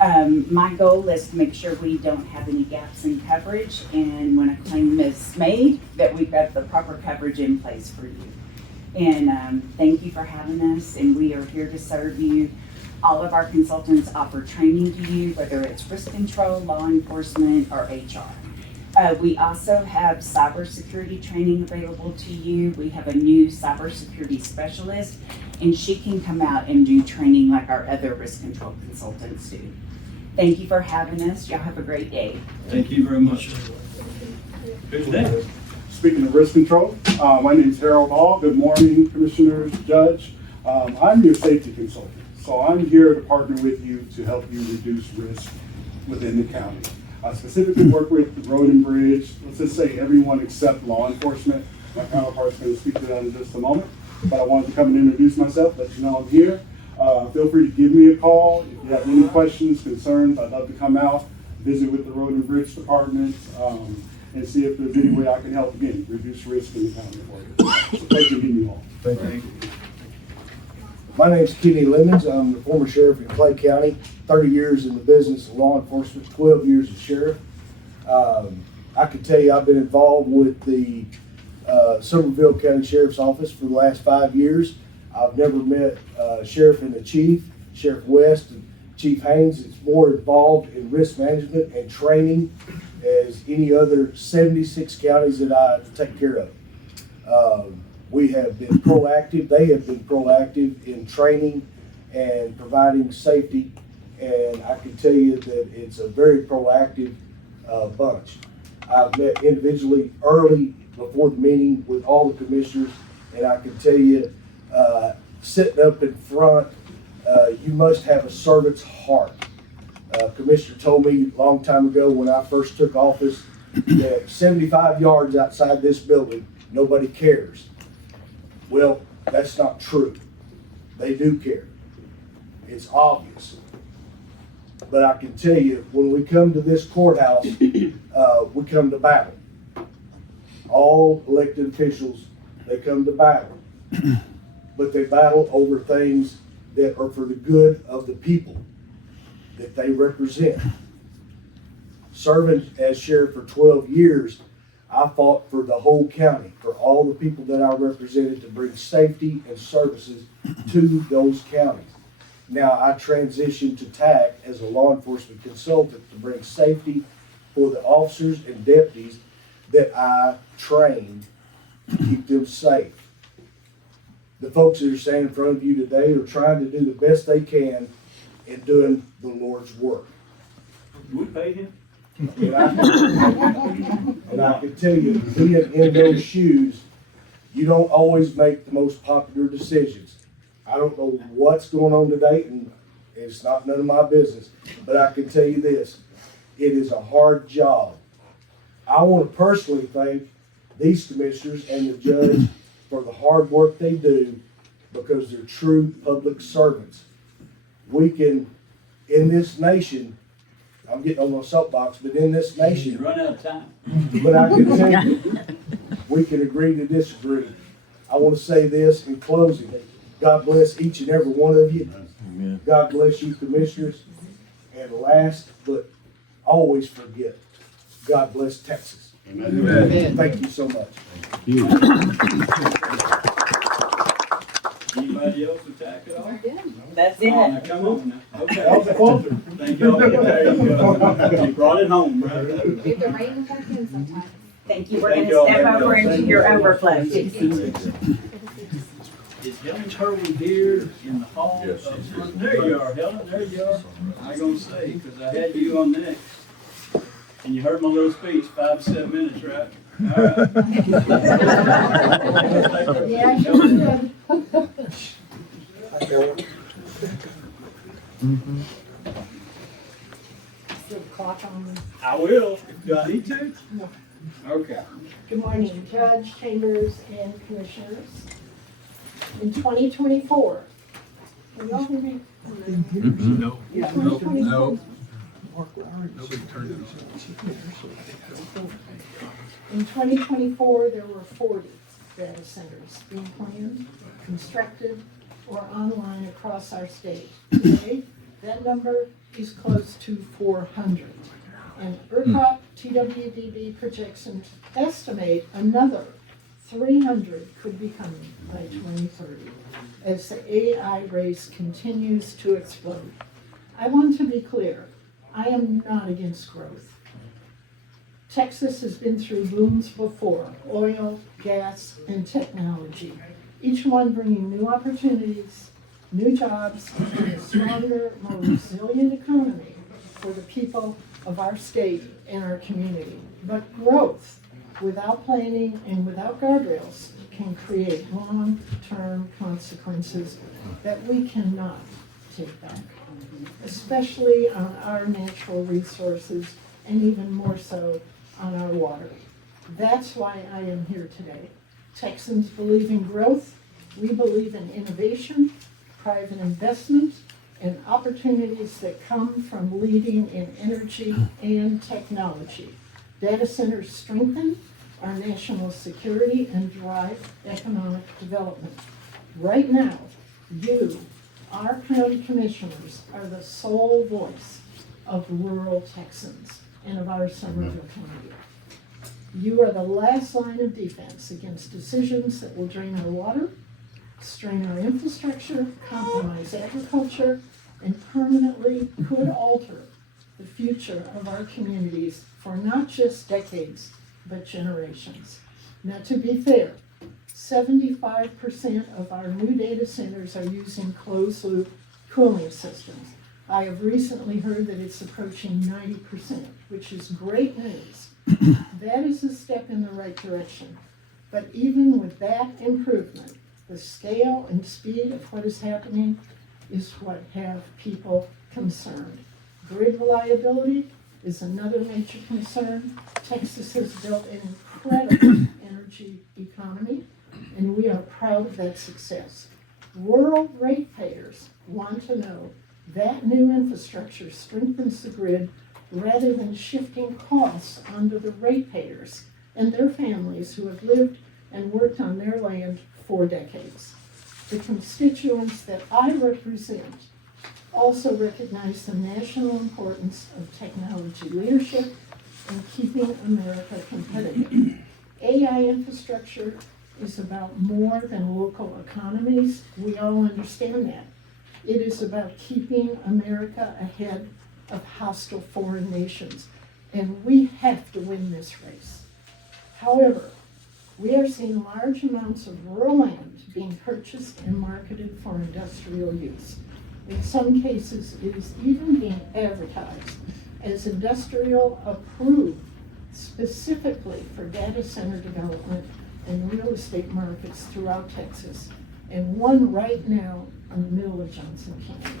My goal is to make sure we don't have any gaps in coverage, and when a claim is made, that we've got the proper coverage in place for you. And thank you for having us, and we are here to serve you. All of our consultants offer training to you, whether it's risk control, law enforcement, or HR. We also have cybersecurity training available to you. We have a new cybersecurity specialist, and she can come out and do training like our other risk control consultants do. Thank you for having us. Y'all have a great day. Thank you very much. Who's next? Speaking of risk control, my name is Harrell. Good morning, commissioners, judge. I'm your safety consultant. So I'm here to partner with you to help you reduce risk within the county. I specifically work with the road and bridge. Let's just say everyone except law enforcement. My counterpart's going to speak to that in just a moment. But I wanted to come and introduce myself, let you know I'm here. Feel free to give me a call. If you have any questions, concerns, I'd love to come out, visit with the road and bridge department, and see if there's any way I can help, again, reduce risk in the county for you. It's a pleasure meeting you all. Thank you. My name's Kenny Lemons. I'm the former sheriff in Clay County, 30 years in the business of law enforcement, 12 years as sheriff. I can tell you I've been involved with the Somervell County Sheriff's Office for the last 5 years. I've never met Sheriff and the Chief, Sheriff West and Chief Haynes. It's more involved in risk management and training as any other 76 counties that I take care of. We have been proactive, they have been proactive in training and providing safety, and I can tell you that it's a very proactive bunch. I've met individually early before the meeting with all the commissioners, and I can tell you, sitting up in front, you must have a servant's heart. Commissioner told me a long time ago when I first took office that 75 yards outside this building, nobody cares. Well, that's not true. They do care. It's obvious. But I can tell you, when we come to this courthouse, we come to battle. All elected officials, they come to battle. But they battle over things that are for the good of the people that they represent. Serving as sheriff for 12 years, I fought for the whole county, for all the people that I represented, to bring safety and services to those counties. Now I transitioned to TAC as a law enforcement consultant to bring safety for the officers and deputies that I trained to keep them safe. The folks that are standing in front of you today are trying to do the best they can in doing the Lord's work. We pay him? And I can tell you, being in those shoes, you don't always make the most popular decisions. I don't know what's going on today, and it's not none of my business, but I can tell you this, it is a hard job. I want to personally thank these commissioners and the judge for the hard work they do, because they're true public servants. We can, in this nation, I'm getting on my soapbox, but in this nation, You run out of time. but I can tell you, we can agree to disagree. I want to say this in closing. God bless each and every one of you. Amen. God bless you, commissioners. And last, but always forget, God bless Texas. Amen. Thank you so much. Anybody else attack at all? That's Oh, now, it. come on now. Okay. That was a closer. Thank you all. There you go. You brought it home, right? If the rain comes in sometimes. Thank you. We're Thank going you to all. step over into your overflow. Is Helen Kerwin here in the hall? Yes, she's here. There you are, Helen, there you are. I was gonna say, because I had you on next. And you heard my little speech, 5 to 7 minutes, right? All right. Yeah, sure did. Still clock on. I will, do I need to? No. Okay. Good morning, Judge, Chambers, and Commissioners. In 2024, can y'all hear me? No. In 2024, Nobody turned in 2024, there were 40 data centers being planned, constructed, or online across our state. Today, that number is close to 400. And ERCOT TWDB projections estimate another 300 could be coming by 2030 as the AI race continues to explode. I want to be clear, I am not against growth. Texas has been through booms before, oil, gas, and technology, each one bringing new opportunities, new jobs, and a stronger, more resilient economy for the people of our state and our community. But growth without planning and without guardrails can create long-term consequences that we cannot take back, especially on our natural resources and even more so on our water. That's why I am here today. Texans believe in growth. We believe in innovation, private investment, and opportunities that come from leading in energy and technology. Data centers strengthen our national security and drive economic development. Right now, you, our county commissioners, are the sole voice of rural Texans and of our Somervell County. You are the last line of defense against decisions that will drain our water, strain our infrastructure, compromise agriculture, and permanently could alter the future of our communities for not just decades, but generations. Now, to be fair, 75% of our new data centers are using closed-loop cooling systems. I have recently heard that it's approaching 90%, which is great news. That is a step in the right direction. But even with that improvement, the scale and speed of what is happening is what have people concerned. Grid reliability is another major concern. Texas has built an incredible energy economy, and we are proud of that success. Rural ratepayers want to know that new infrastructure strengthens the grid rather than shifting costs onto the ratepayers and their families who have lived and worked on their land for decades. The constituents that I represent also recognize the national importance of technology leadership and keeping America competitive. AI infrastructure is about more than local economies. We all understand that. It is about keeping America ahead of hostile foreign nations, and we have to win this race. However, we are seeing large amounts of rural land being purchased and marketed for industrial use. In some cases, it is even being advertised as industrial approved specifically for data center development and real estate markets throughout Texas, and one right now in the middle of Johnson County.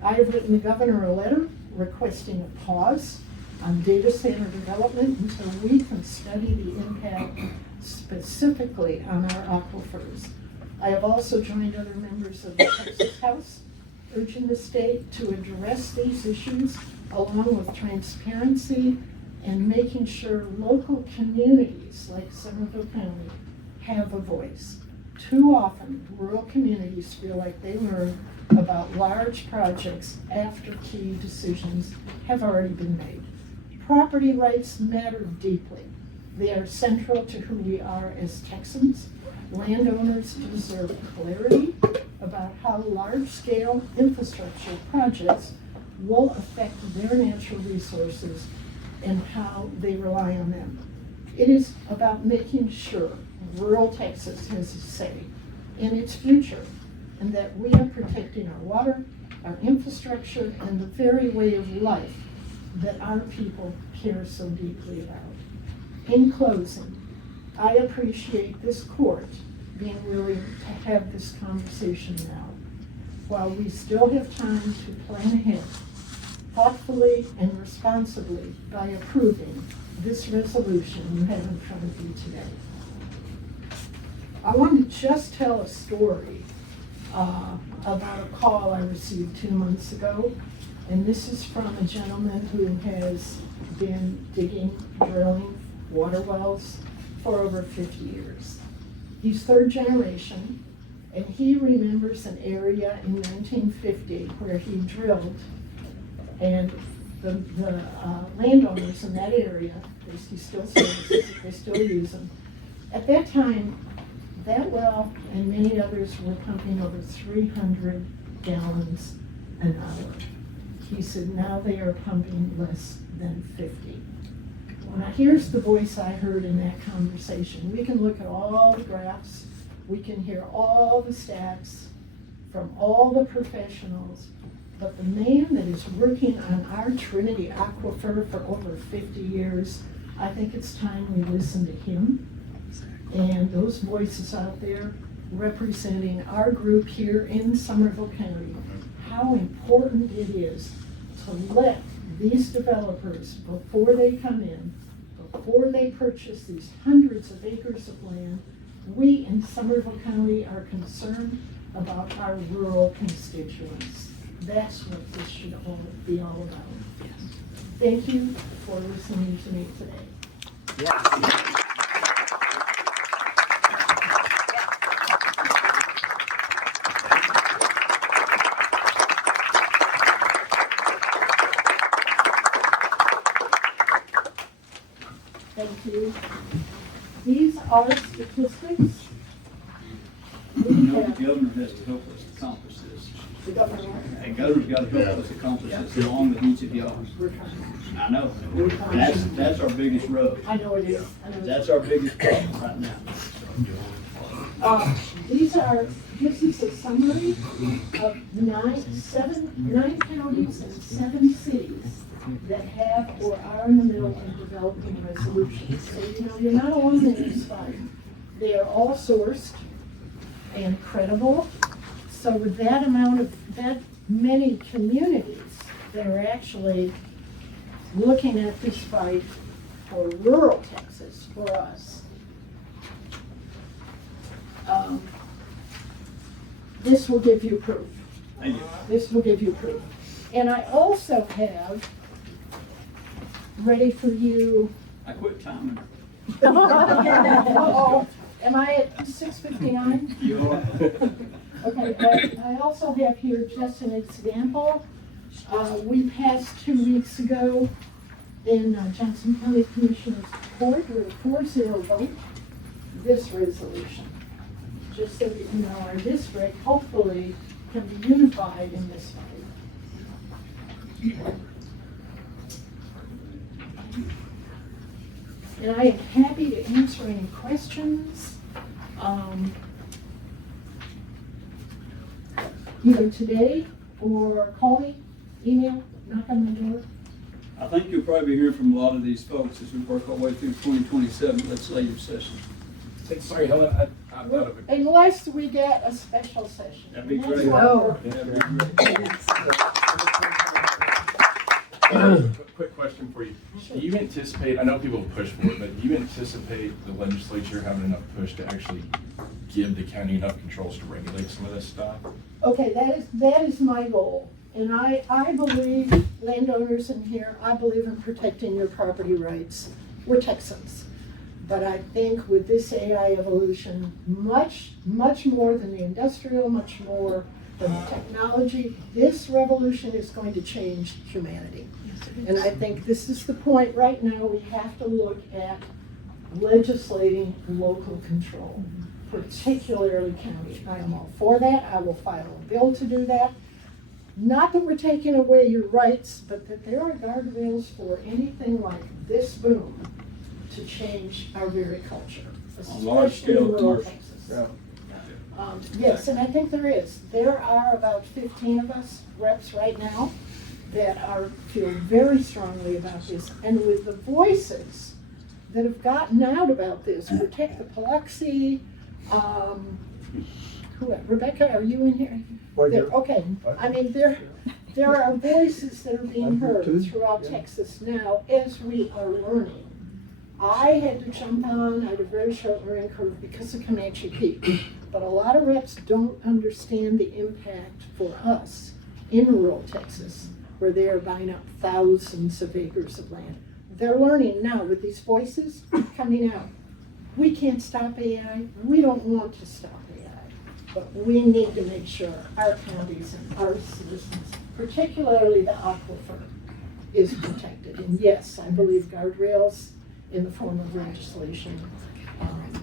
I have written the governor a letter requesting a pause on data center development until we can study the impact specifically on our aquifers. I have also joined other members of the Texas House urging the state to address these issues along with transparency and making sure local communities like Somervell County have a voice. Too often, rural communities feel like they learn about large projects after key decisions have already been made. Property rights matter deeply. They are central to who we are as Texans. Landowners deserve clarity about how large-scale infrastructure projects will affect their natural resources and how they rely on them. It is about making sure rural Texas has a say in its future and that we are protecting our water, our infrastructure, and the very way of life that our people care so deeply about. In closing, I appreciate this court being willing to have this conversation now, while we still have time to plan ahead, thoughtfully and responsibly by approving this resolution you have in front of you today. I want to just tell a story about a call I received 2 months ago, and this is from a gentleman who has been drilling water wells for over 50 years. He's third generation, and he remembers an area in 1950 where he drilled And the landowners in that area, they still service it, they still use them. At that time, that well and many others were pumping over 300 gallons an hour. He said now they are pumping less than 50. Well, now here's the voice I heard in that conversation. We can look at all the graphs, we can hear all the stats from all the professionals, but the man that is working on our Trinity Aquifer for over 50 years, I think it's time we listen to him. And those voices out there representing our group here in Somervell County, how important it is to let these developers, before they come in, before they purchase these hundreds of acres of land, we in Somervell County are concerned about our rural constituents. That's what this should all be all about. Thank you for listening to me today. Thank you. These are statistics. You know, the governor has to help us accomplish this. The governor. And governor's got to help us accomplish this along with each of y'all. We're trying. I know. That's our biggest road. I know it is. I know it is. That's our biggest problem right now. This is a summary of nine counties and 7 cities that have or are in the middle of developing resolutions. So, you know, you're not alone in this fight. They are all sourced and credible. So with that many communities that are actually looking at this fight for rural Texas, for us, this will give you proof. Thank you. This will give you proof. And I also have ready for you. I quit timing. Uh-oh. Am I at 6:59? You are. Okay, I also have here just an example. We passed 2 weeks ago in Johnson County Commissioners Court with a 4-0 vote, this resolution. Just so that you know, our district hopefully can be unified in this fight. And I am happy to answer any questions. Either today or call me, email, knock on my door. I think you'll probably be hearing from a lot of these folks as we work our way through 2027 legislative session. Sorry, Helen, I'm not a big. Unless we get a special session. That'd be And that's great. what Oh. we're- That'd be great. Quick question for you. Do you anticipate, I know people push for it, but do you anticipate the legislature having enough push to actually give the county enough controls to regulate some of this stuff? Okay, that is my goal. And I believe, landowners in here, I believe in protecting your property rights. We're Texans. But I think with this AI evolution, much more than the industrial, much more than the technology, this revolution is going to change humanity. And I think this is the point right now, we have to look at legislating local control, particularly county. I am all for that. I will file a bill to do that. Not that we're taking away your rights, but that there are guardrails for anything like this boom to change our very culture, On large especially scale rural commercial. Texas. Yes, and I think there is. There are about 15 of us reps right now that feel very strongly about this, and with the voices that have gotten out about this, Protect the Paluxy, Rebecca, are you in here? Okay, I mean, there are voices that are being heard throughout Texas now as we are learning. I had to jump on, I had a very short learning curve because of Comanche Peak, but a lot of reps don't understand the impact for us in rural Texas, where they are buying up thousands of acres of land. They're learning now with these voices coming out. We can't stop AI, we don't want to stop AI, but we need to make sure our counties and our citizens particularly the aquifer, is protected. And yes, I believe guardrails in the form of legislation.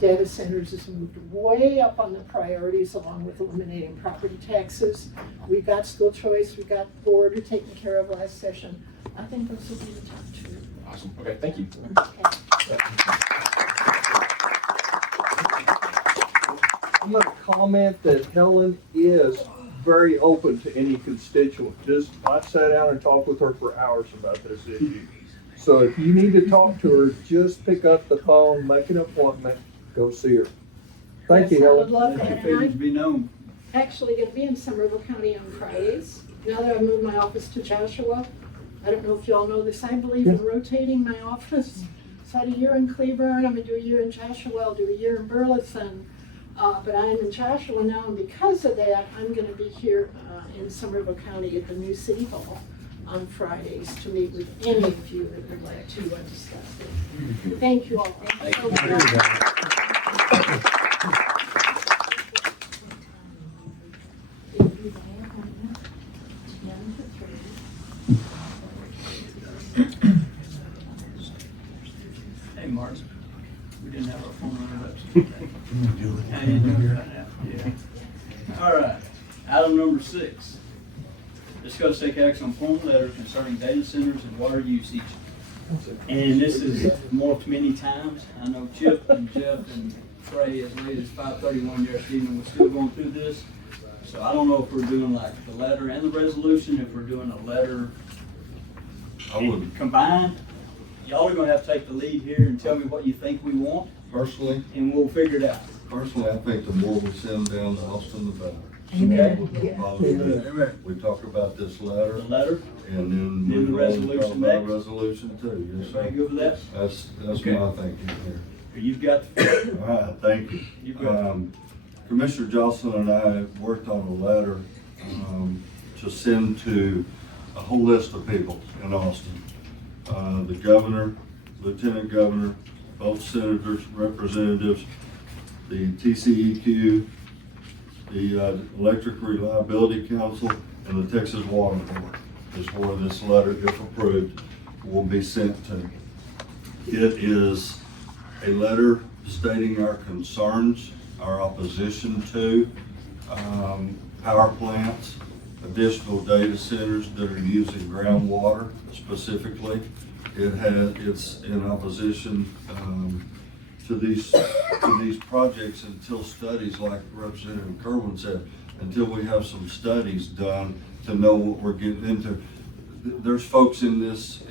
Data centers has moved way up on the priorities along with eliminating property taxes. We got school choice, we got border taken care of last session. I think those will be the top two. Awesome. Okay, thank you. I'm going to comment that Helen is very open to any constituent. I sat down and talked with her for hours about this issue. So if you need to talk to her, just pick up the phone, make an appointment, go see her. Thank you, Yes, I would Helen. love Let your that. feelings And be known. I'm actually going to be in Somervell County on Fridays. Now that I've moved my office to Joshua, I don't know if y'all know this, I believe in rotating my office. So I had a year in Cleburne, I'm going to do a year in Joshua, I'll do a year in Burleson. But I'm in Joshua now, and because of that, I'm going to be here in Somervell County at the new City Hall on Fridays to meet with any of you that would like to discuss it. Thank you all. Thank you so much. Hey, Mark, we didn't have our phone introduction. How you doing right now? Yeah. All right, item number 6. Discuss take action on formal letter concerning data centers and water usage. And this is morphed many times. I know Chip and Jeff and Trey, as late as 5:31 yesterday evening, we're still going through this. So I don't know if we're doing like the letter and the resolution, if we're doing a letter combined. Y'all are gonna have to take the lead here and tell me what you think we want, Personally, and we'll figure it out. I think the more we send down to Austin, the better. Okay? We talked about this letter, The letter, and then Then the we're going to talk resolution about next. resolution too. Yes, everybody sir. good with that? That's Okay. my thinking here. You've got, All right, thank you. you've got, Commissioner Joslin and I worked on a letter to send to a whole list of people in Austin. The governor, lieutenant governor, both senators, representatives, the TCEQ, the Electric Reliability Council, and the Texas Water Board is where this letter, if approved, will be sent to. It is a letter stating our concerns, our opposition to power plants, additional data centers that are using groundwater specifically. It's in opposition to these projects until studies, like Representative Kerwin said, until we have some studies done to know what we're getting into. There's folks in this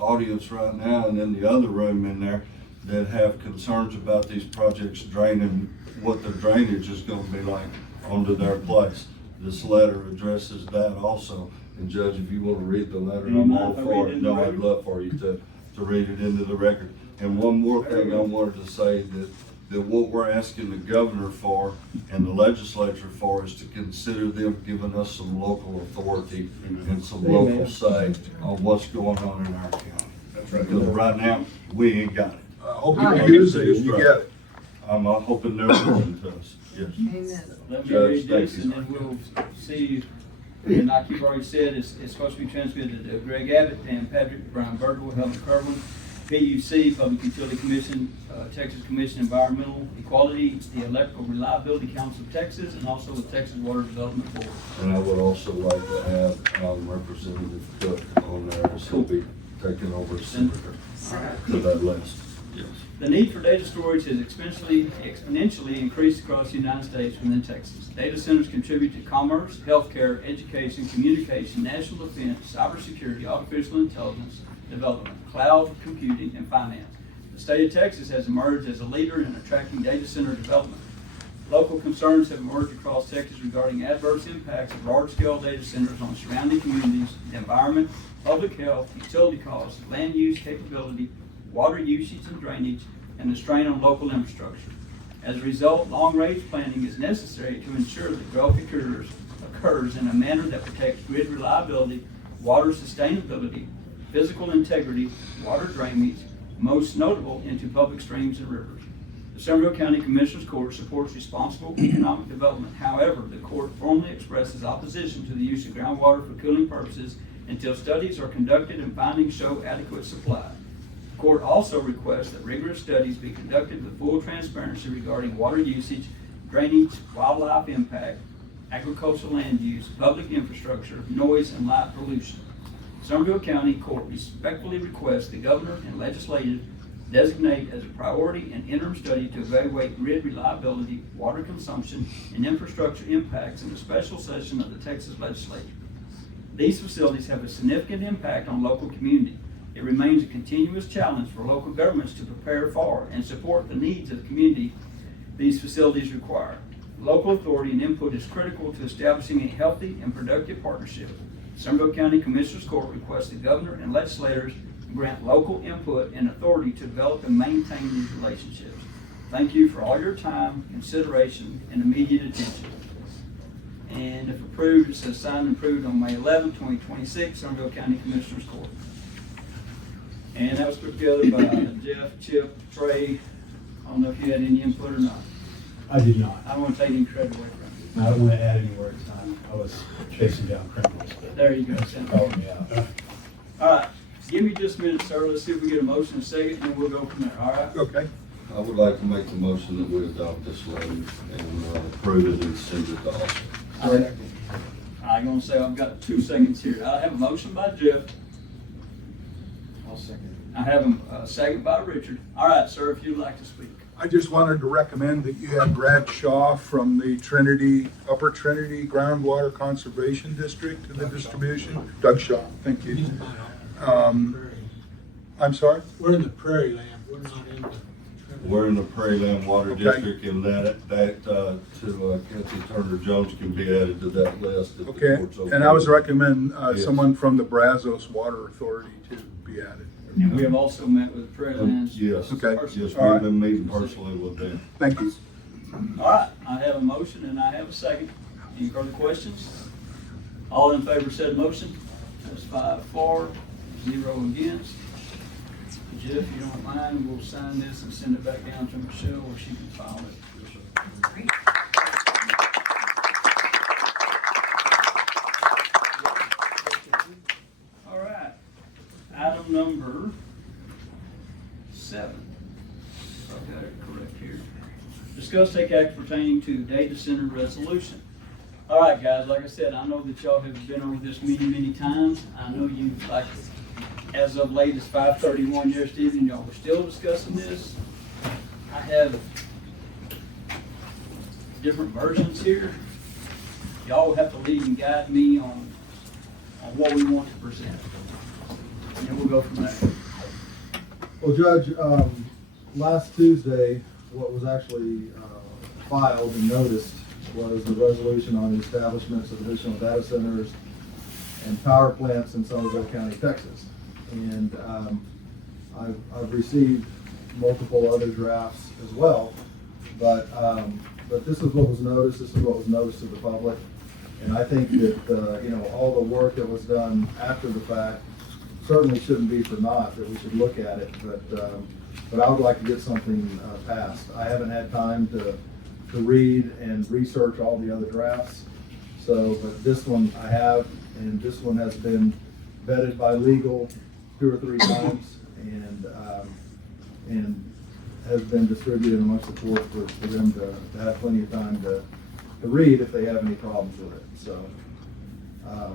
audience right now and in the other room in there that have concerns about these projects draining, what the drainage is gonna be like onto their place. This letter addresses that also. And Judge, if you wanna read the letter, Do you I'm mind all if I for read it it. into the No, I'd record? love for you to read it into the record. And one more thing I wanted to say, that what we're asking the governor for and the legislature for is to consider them giving us some local authority and some local say on what's going on in our county. That's right. Because right now, we ain't got it. I hope you use it, you get it. I'm hoping they're listening to us, yes. let me Judge, read this thank and you. then we'll see. And like you've already said, it's supposed to be transmitted to Greg Abbott, Dan Patrick, Brian Burgle, Helen Kerwin, PUC, Public Utility Commission, Texas Commission Environmental Equality, the Electrical Reliability Council of Texas, and also the Texas Water Development Board. And I would also like to add Representative Cook on there, as he'll be taking over as senator to that list. Yes. The need for data storage has exponentially increased across the United States within Texas. Data centers contribute to commerce, healthcare, education, communication, national defense, cybersecurity, artificial intelligence, development, cloud computing, and finance. The state of Texas has emerged as a leader in attracting data center development. Local concerns have emerged across Texas regarding adverse impacts of large-scale data centers on surrounding communities, the environment, public health, utility costs, land use capability, water usage and drainage, and the strain on local infrastructure. As a result, long-range planning is necessary to ensure that growth occurs in a manner that protects grid reliability, water sustainability, physical integrity, water drainage, most notable into public streams and rivers. The Somervell County Commissioners Court supports responsible economic development. However, the court formally expresses opposition to the use of groundwater for cooling purposes until studies are conducted and findings show adequate supply. The court also requests that rigorous studies be conducted with full transparency regarding water usage, drainage, wildlife impact, agricultural land use, public infrastructure, noise, and light pollution. Somervell County Court respectfully requests the Governor and Legislature designate as a priority an interim study to evaluate grid reliability, water consumption, and infrastructure impacts in a special session of the Texas Legislature. These facilities have a significant impact on local community. It remains a continuous challenge for local governments to prepare for and support the needs of the community these facilities require. Local authority and input is critical to establishing a healthy and productive partnership. Somervell County Commissioners Court requests the Governor and legislators grant local input and authority to develop and maintain these relationships. Thank you for all your time, consideration, and immediate attention. And if approved, it says signed and approved on May 11, 2026, Somervell County Commissioners Court. And that was put together by Jeff, Chip, Trey. I don't know if you had any input or not. I did not. I don't want to take any credit away from you. I don't want to add any words. I was chasing down criminals. There you go, Senator. Oh, yeah. All right, give me just a minute, sir. Let's see if we get a motion in a second, and we'll go from there, all right? Okay. I would like to make the motion that we adopt this letter and approve it and send it to Austin. I'm gonna say I've got 2 seconds here. I have a motion by Jeff. I'll second. I have a second by Richard. All right, sir, if you'd like to speak. I just wanted to recommend that you have Brad Shaw from the Upper Trinity Groundwater Conservation District to the distribution. Doug Shaw, thank you. I'm sorry? We're in the prairie land, we're not in the. We're in the Prairie Land Water Okay. District, and that Kathy Turner Jones can be added to that list. if the Okay, court's and I was okay. recommend Yes. someone from the Brazos Water Authority to be added. And we have also met with Prairie Lands. Yes, Okay. yes, All right. we've been meeting personally with them. Thank you. All right, I have a motion and I have a second. Any further questions? All in favor said motion. That's 5 for, 0 against. Jeff, if you don't mind, we'll sign this and send it back down to Michelle where she can file it. All right, item number 7. I've got it correct here. Discuss take act pertaining to data center resolution. All right, guys, like I said, I know that y'all have been over this many times. I know you, like, as of late as 5:31 yesterday evening, y'all were still discussing this. I have different versions here. Y'all have to lead and guide me on what we want to present. And then we'll go from there. Well, Judge, last Tuesday, what was actually filed and noticed was the resolution on the establishments of additional data centers and power plants in Somervell County, Texas. And I've received multiple other drafts as well, but this is what was noticed. This is what was noticed to the public, and I think that all the work that was done after the fact certainly shouldn't be for naught. That we should look at it, but I would like to get something passed. I haven't had time to read and research all the other drafts, but this one I have, and this one has been vetted by legal 2 or 3 times, and has been distributed amongst the court for them to have plenty of time to read if they have any problems with it. So, I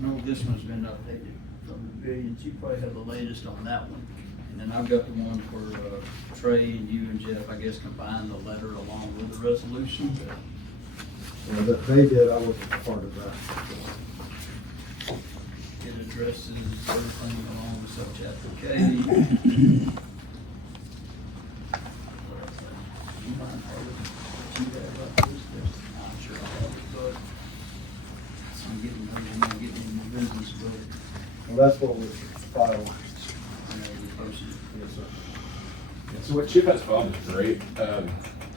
know this one's been updated from the billions. You probably have the latest on that one. And then I've got the one for Trey and you and Jeff, I guess, combine the letter along with the resolution. that they did. I wasn't part of that. It addresses everything along with Subchapter K. You mind what you have about this? I'm sure I'll have it, but I'm getting in the business, but Well, that's what was filed. Yes, sir. Yeah, so what Chip has filed is great.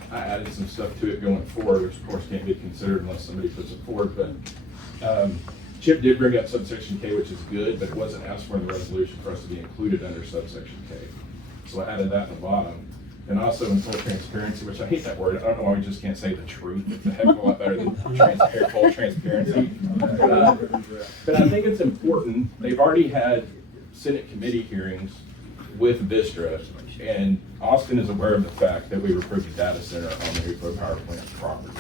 I added some stuff to it going forward, which of course can't be considered unless somebody puts it forward, but Chip did bring up subsection K, which is good, but it wasn't asked for in the resolution for us to be included under subsection K. So I added that in the bottom. And also in full transparency, which I hate that word, I don't know why we just can't say the truth. It's a heck of a lot better than transparent, full transparency. But I think it's important, they've already had Senate committee hearings with Vistra, and Austin is aware of the fact that we approved a data center on the Hoopo Power Plant property.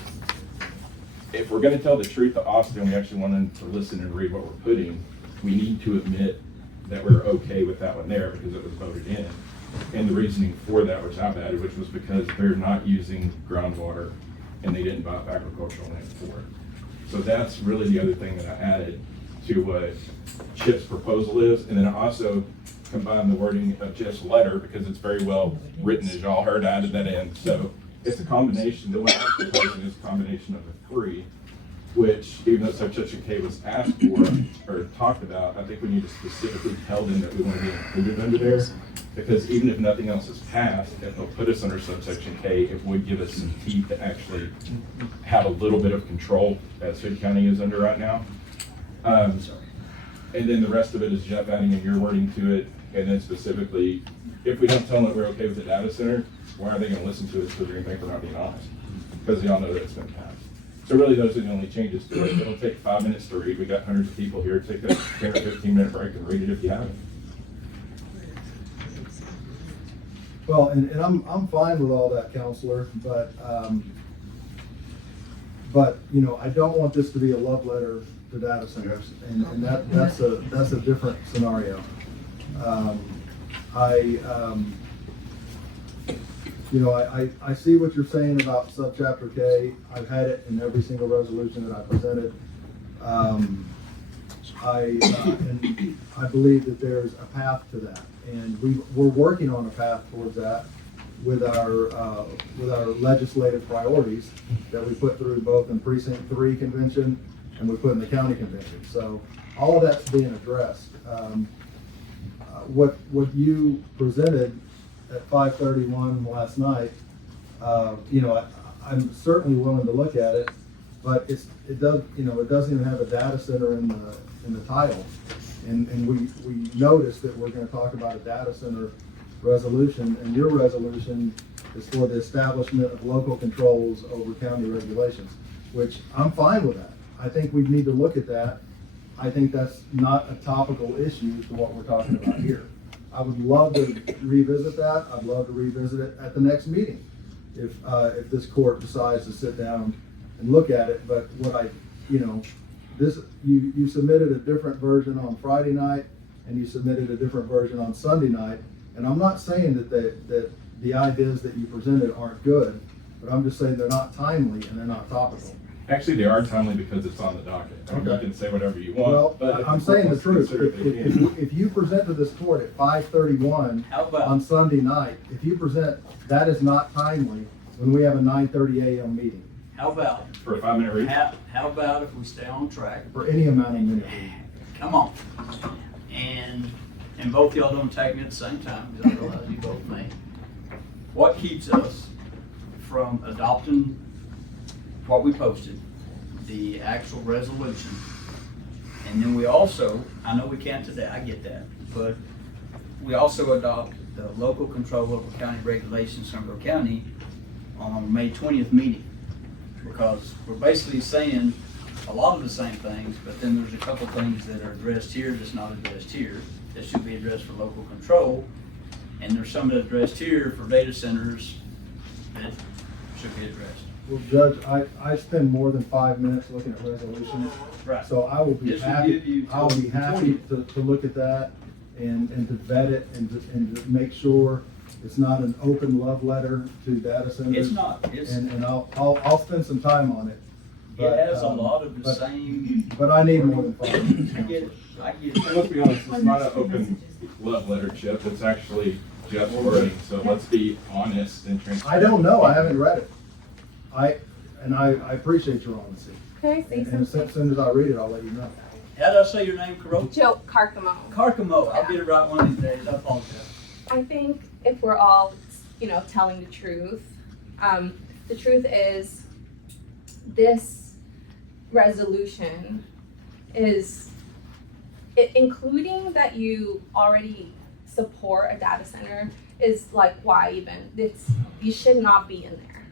If we're gonna tell the truth to Austin, we actually want them to listen and read what we're putting, we need to admit that we're okay with that one there because it was voted in. And the reasoning for that, which I've added, which was because they're not using groundwater and they didn't buy up agricultural land for it. So that's really the other thing that I added to what Chip's proposal is. And then I also combined the wording of Jeff's letter because it's very well written, as y'all heard, I added that in. So it's a combination, the way I'm proposing is a combination of the three, which even though Subchapter K was asked for or talked about, I think we need to specifically tell them that we want to be included under there. Because even if nothing else is passed, if they'll put us under subsection K, it would give us some teeth to actually have a little bit of control as Hood County is under right now. And then the rest of it is Jeff adding in your wording to it. And then specifically, if we don't tell them that we're okay with the data center, why are they gonna listen to us because they're gonna think we're not being honest? Because they all know that it's been passed. So really those are the only changes to it. It'll take 5 minutes to read. We got hundreds of people here. Take a 10 or 15-minute break and read it if you haven't. Well, and I'm fine with all that, Counselor, but you know, I don't want this to be a love letter to data centers, and that's a different scenario. You know, I see what you're saying about Subchapter K. I've had it in every single resolution that I presented. And I believe that there's a path to that, and we're working on a path towards that with our legislative priorities that we put through both in Precinct 3 convention and we put in the county convention. So all of that's being addressed. What you presented at 5:31 last night, you know, I'm certainly willing to look at it, but it doesn't even have a data center in the title. And we noticed that we're gonna talk about a data center resolution, and your resolution is for the establishment of local controls over county regulations, which I'm fine with that. I think we need to look at that. I think that's not a topical issue to what we're talking about here. I would love to revisit that. I'd love to revisit it at the next meeting if this court decides to sit down and look at it. But what you submitted a different version on Friday night and you submitted a different version on Sunday night. And I'm not saying that the ideas that you presented aren't good, but I'm just saying they're not timely and they're not topical. Actually, they are timely because it's on the docket. I mean, you can say whatever you want. Well, but I'm saying the truth. If If you present to this court at 5:31 on Sunday night, if you present, that is not timely when we have a 9:30 a.m. meeting. How about, for a 5-minute read. how about if we stay on track? For any amount of minutes. Come on. And both y'all don't take me at the same time, because I realize you both may. What keeps us from adopting what we posted, the actual resolution? And then we also, I know we can't today, I get that, but we also adopt the local control over county regulations, Somervell County, on May 20th meeting. Because we're basically saying a lot of the same things, but then there's a couple things that are addressed here that's not addressed here, that should be addressed for local control. And there's some that are addressed here for data centers that should be addressed. Well, Judge, I spend more than 5 minutes looking at resolutions. Right. So I will be This will give you happy, I'll be happy to look at that and to vet it and to make sure it's not an open love letter to data centers. It's not. And I'll spend some time on it. But, It has a lot of the same. But I need more than 5 minutes. I get it. I get And it. let's be honest, it's not an open love letter, Chip. It's actually Jeff's wording. So let's be honest and transparent. I don't know, I haven't read it. I appreciate your honesty. Can I say And something? as soon as I read it, I'll let you know. How did I say your name, Carol? Joe Carcamo. Carcamo. I'll get it right one of these days. I apologize. I think if we're all, telling the truth is this resolution is, including that you already support a data center is like, why even? You should not be in there.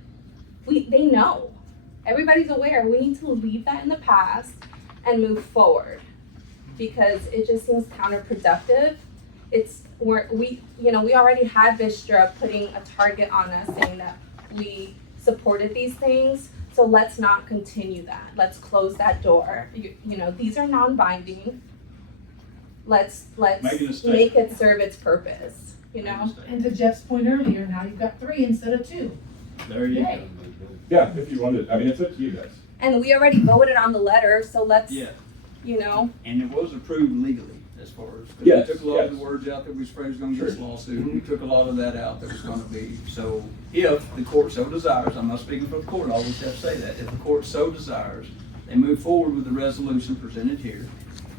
They know. Everybody's aware. We need to leave that in the past and move forward, because it just seems counterproductive. We already had Vistra putting a target on us saying that we supported these things. So let's not continue that. Let's close that door. These are non-binding. Let's make it serve its purpose, And to Jeff's point earlier, now you've got 3 instead of 2. There you Yay. go. Yeah, if you wanted, I mean, it's up to you guys. And we already voted on the letter, so let's, Yeah. And it was approved legally as far as, because Yes, we took a lot of yes. the words out that we was afraid was gonna get this Sure. lawsuit. We took a lot of that out that was gonna be, so if the court so desires, I'm not speaking for the court, I always have to say that, if the court so desires, they move forward with the resolution presented here.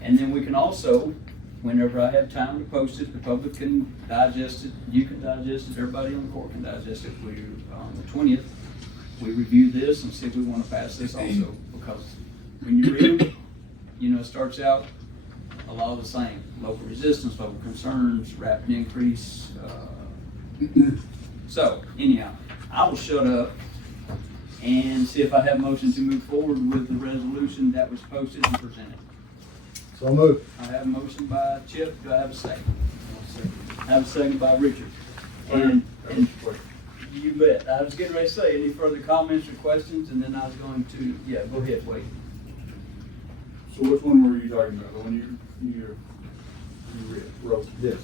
And then we can also, whenever I have time to post it, the public can digest it, you can digest it, everybody on the court can digest it. On the 20th, we review this and see if we want to pass this also, because when you read it, it starts out a lot of the same. Local resistance, local concerns, rapid increase. So anyhow, I will shut up and see if I have motion to move forward with the resolution that was posted and presented. So moved. I have a motion by Chip. Do I have a second? I have a second by Richard. And you bet. I was getting ready to say, any further comments or questions? And then I was going to, go ahead, Wade. So which one were you talking about? The one you wrote? Yes.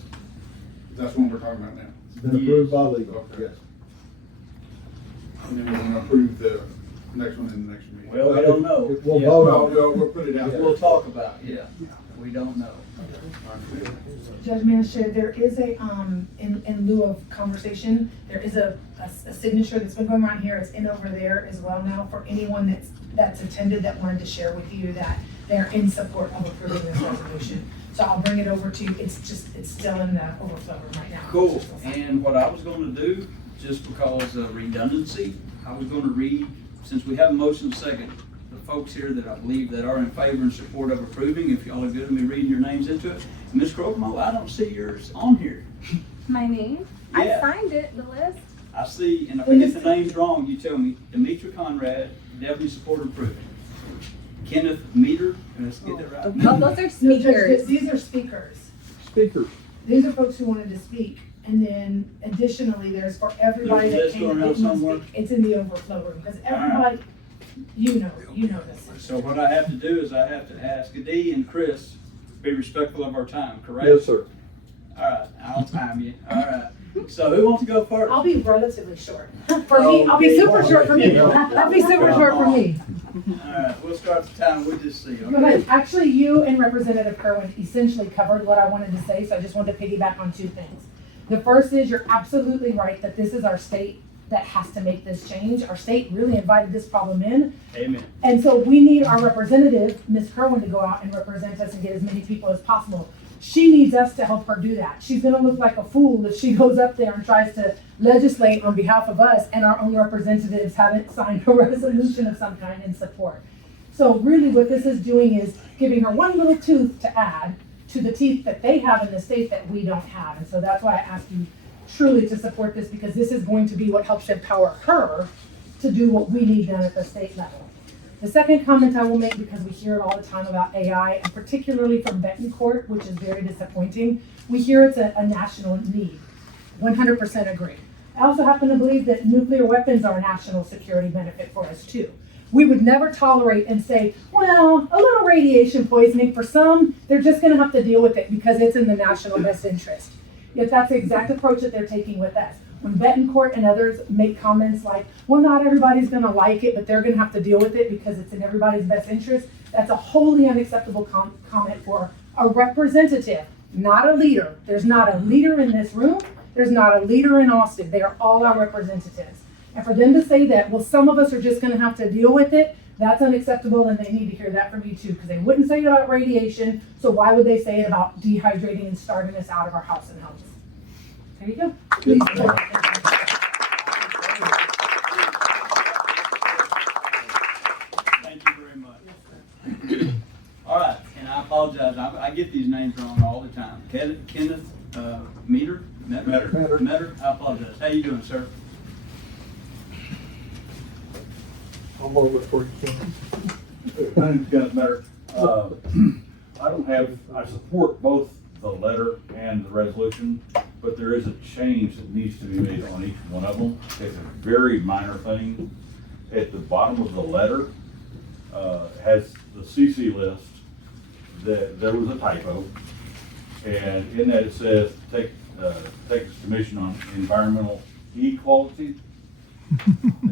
That's the one we're talking about now? It's been approved by legal, Okay. yes. And then we're gonna approve the next one in the next meeting? Well, we don't know. We'll Yeah. vote on it. We'll put it out there. We'll talk about it, yeah. We don't know. Judge Manisha, there is a, in lieu of conversation, there is a signature that's been going around here. It's in over there as well now for anyone that's attended that wanted to share with you that they're in support of approving this resolution. So I'll bring it over to you. It's still in the overflow room right now. Cool. And what I was gonna do, just because of redundancy, I was gonna read, since we have a motion second, the folks here that I believe that are in favor and support of approving, if y'all are good with me reading your names into it. Ms. Crowmo, I don't see yours on here. my name, Yeah. I signed it, the list. I see, and if I get the names wrong, you tell me. Demetri Conrad, definitely support approving. Kenneth Meter, let's get that right. Oh, those are No, Judge, speakers. these are speakers. Speakers. These are folks who wanted to speak. And then additionally, there's for everybody There's a that list came, going it around must somewhere? be, it's in the overflow room, because everybody, you know this. So what I have to do is I have to ask Adi and Chris, be respectful of our time, correct? Yes, sir. All right, I'll time you. All right. So who wants to go first? I'll be relatively short. For me, I'll be super short for me. I'll be super short for me. All right, we'll start the time. We'll just see. Go Okay. ahead. Actually, you and Representative Kerwin essentially covered what I wanted to say, so I just wanted to piggyback on 2 things. The first is you're absolutely right that this is our state that has to make this change. Our state really invited this problem in. Amen. And so we need our representative, Ms. Kerwin, to go out and represent us and get as many people as possible. She needs us to help her do that. She's gonna look like a fool if she goes up there and tries to legislate on behalf of us and our own representatives haven't signed a resolution of some kind in support. So really what this is doing is giving her one little tooth to add to the teeth that they have in the state that we don't have. And so that's why I ask you truly to support this, because this is going to be what helps empower her to do what we need done at the state level. The second comment I will make, because we hear it all the time about AI, and particularly from Betancourt, which is very disappointing, we hear it's a national need. 100% agree. I also happen to believe that nuclear weapons are a national security benefit for us too. We would never tolerate and say, well, a little radiation poisoning for some, they're just gonna have to deal with it because it's in the national best interest. Yet that's the exact approach that they're taking with us. When Betancourt and others make comments like, well, not everybody's gonna like it, but they're gonna have to deal with it because it's in everybody's best interest, that's a wholly unacceptable comment for a representative, not a leader. There's not a leader in this room. There's not a leader in Austin. They are all our representatives. And for them to say that, well, some of us are just gonna have to deal with it, that's unacceptable, and they need to hear that from you too, because they wouldn't say it about radiation, so why would they say it about dehydrating and starving us out of our house and houses? There you go. Please vote. Thank you very much. All right, and I apologize. I get these names wrong all the time. Kenneth Meter? Metter, I apologize. How you doing, sir? I'm over for you, Ken. My name's Kenneth Metter. I support both the letter and the resolution, but there is a change that needs to be made on each one of them. It's a very minor thing. At the bottom of the letter, has the CC list, that there was a typo. And in that it says, Texas Commission on Environmental Equality.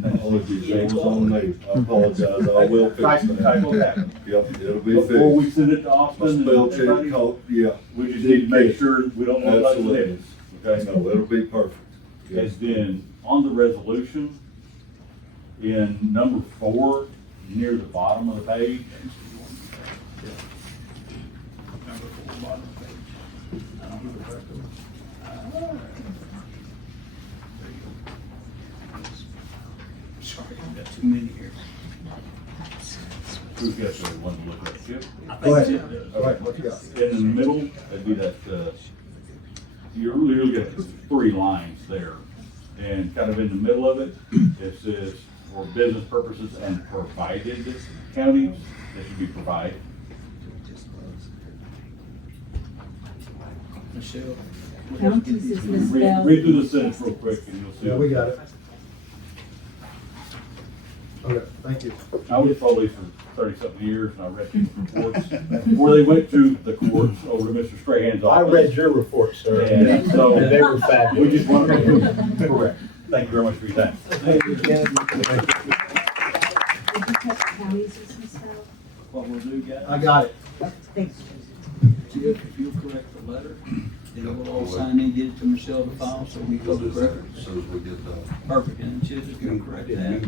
Apologies, it was on me. I apologize. I will fix that. Typo happened. Yep, it'll be Before we fixed. send it to My Austin, spell and check everybody, code, yeah. we just need to make sure we don't look like Absolutely. this. Okay? No, it'll be perfect. Yes. And then on the resolution, in number 4, near the bottom of the page, Number 4, bottom of the page. I don't have the record. There you go. Sorry, I've got too many here. who's got the one to look at, Chip? Go ahead. Chip does. Go ahead, what you got? In the middle, that'd be that, you're looking at 3 lines there. And kind of in the middle of it, it says, for business purposes and provided counties, that should be provide. Michelle. Counties is misspelled. Read through the sentence real quick and you'll see. Yeah, we got it. Okay, thank you. I was probably for 30-something years, and I read people's reports before they went to the courts over to Mr. Strahan's I office. read your report, sir. And so, And they were we fabulous. just want to make sure, correct. Thank you very much for your time. Thank you, Ken. Thank you. Did you catch counties is misspelled? What we'll do, guys. I got it. Thanks. Chip, if you'll correct the letter, then we'll all sign in, get it to Michelle to file, so we go to record. As soon as we get done. Perfect, and then Chip is gonna correct that.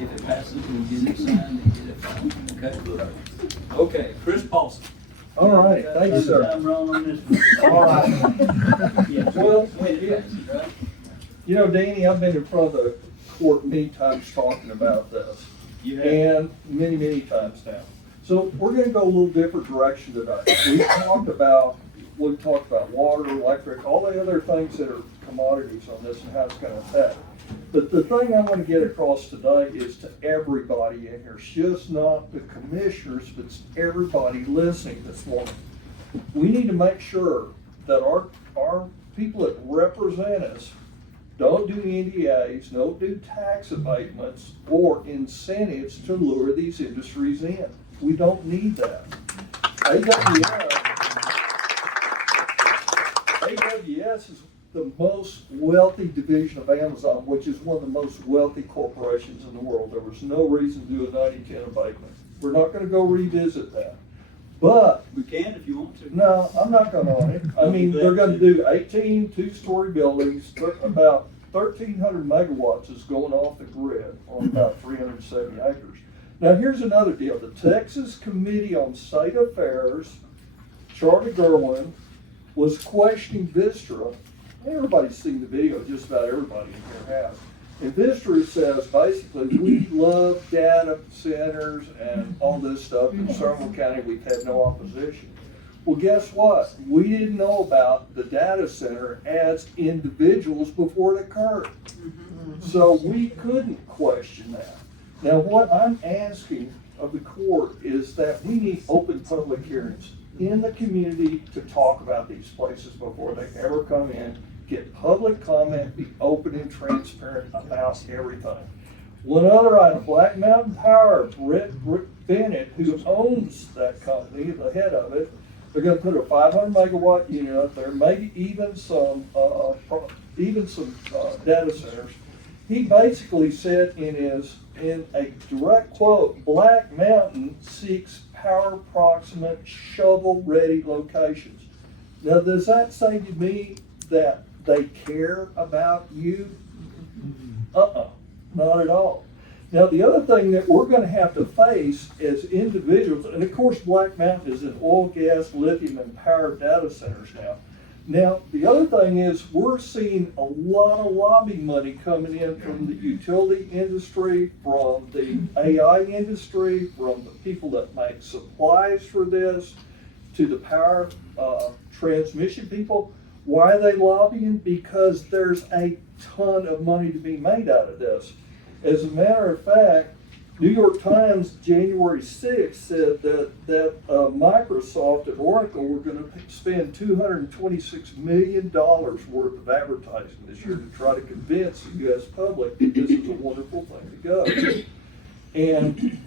If it passes, we'll get it signed and get it filed, okay? Okay, Chris Paulson. All right, thank you, sir. I'm wrong on this one. All right. Yeah, Well, wait, yeah, right? You know, Danny, I've been in front of the court many times talking about this, You have, and many, many times now. So we're gonna go a little different direction today. We've talked about water, electric, all the other things that are commodities on this and how it's gonna affect. But the thing I wanna get across today is to everybody in here, it's just not the commissioners, but it's everybody listening this morning. We need to make sure that our people that represent us don't do NDAs, don't do tax abatements or incentives to lure these industries in. We don't need that. AWS is the most wealthy division of Amazon, which is one of the most wealthy corporations in the world. There was no reason to do a 90-10 abatement. We're not gonna go revisit that. But we can if you want to. no, I'm not gonna on it. I mean, they're gonna do 18 two-story buildings, about 1,300 megawatts is going off the grid on about 370 acres. Now, here's another deal. The Texas Committee on State Affairs, Charlie Kerwin, was questioning Vistra. Everybody's seen the video, just about everybody in here has. And Vistra says, basically, we love data centers and all this stuff. In Somervell County, we've had no opposition. Well, guess what? We didn't know about the data center as individuals before it occurred. So we couldn't question that. Now, what I'm asking of the court is that we need open public hearings in the community to talk about these places before they ever come in, get public comment, be open and transparent about everything. One other item, Black Mountain Power, Britt Bennett, who owns that company, the head of it, they're gonna put a 500 megawatt unit up there, maybe even some data centers. He basically said in a direct quote, Black Mountain seeks power proximate shovel-ready locations. Now, does that say to me that they care about you? Not at all. Now, the other thing that we're gonna have to face as individuals, and of course, Black Mountain is in oil, gas, lithium, and power data centers now. Now, the other thing is we're seeing a lot of lobby money coming in from the utility industry, from the AI industry, from the people that make supplies for this, to the power transmission people. Why are they lobbying? Because there's a ton of money to be made out of this. As a matter of fact, New York Times, January 6th, said that Microsoft and Oracle were going to spend $226 million worth of advertising this year to try to convince the U.S. public that this is a wonderful thing to go. And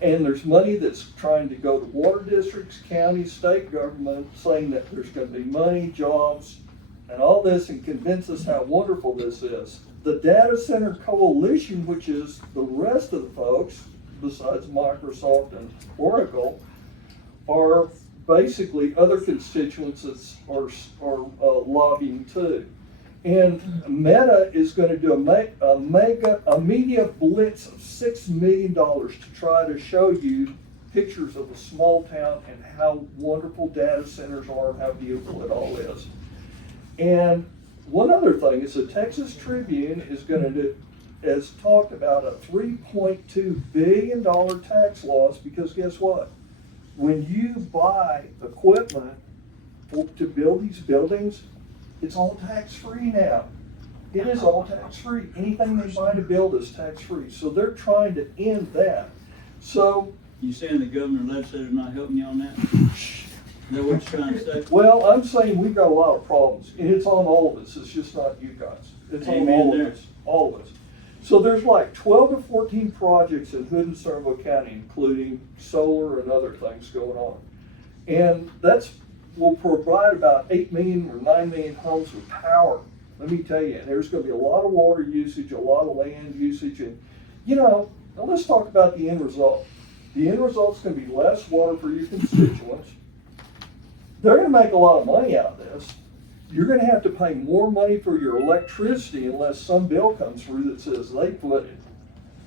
and there's money that's trying to go to water districts, counties, state government, saying that there's going to be money, jobs, and all this, and convince us how wonderful this is. The Data Center Coalition, which is the rest of the folks, besides Microsoft and Oracle, are basically other constituencies are lobbying too. And Meta is going to do a media blitz of $6 million to try to show you pictures of a small town and how wonderful data centers are and how beautiful it all is. And one other thing is the Texas Tribune is going to has talked about a $3.2 billion tax loss, because guess what? When you buy equipment to build these buildings, it's all tax-free now. It is all tax-free. Anything they buy to build is tax-free. So they're trying to end that. So You saying the governor and legislature is not helping you on that? Is that what you're trying to say? Well, I'm saying we've got a lot of problems, and it's on all of us. It's just not you guys. It's on all of us. All of us. So there's like 12 to 14 projects in Hood and Somervell County, including solar and other things going on. And will provide about 8 million or 9 million homes with power. Let me tell you, and there's going to be a lot of water usage, a lot of land usage, and now let's talk about the end result. The end result's going to be less water for your constituents. They're going to make a lot of money out of this. You're going to have to pay more money for your electricity unless some bill comes through that says they put it.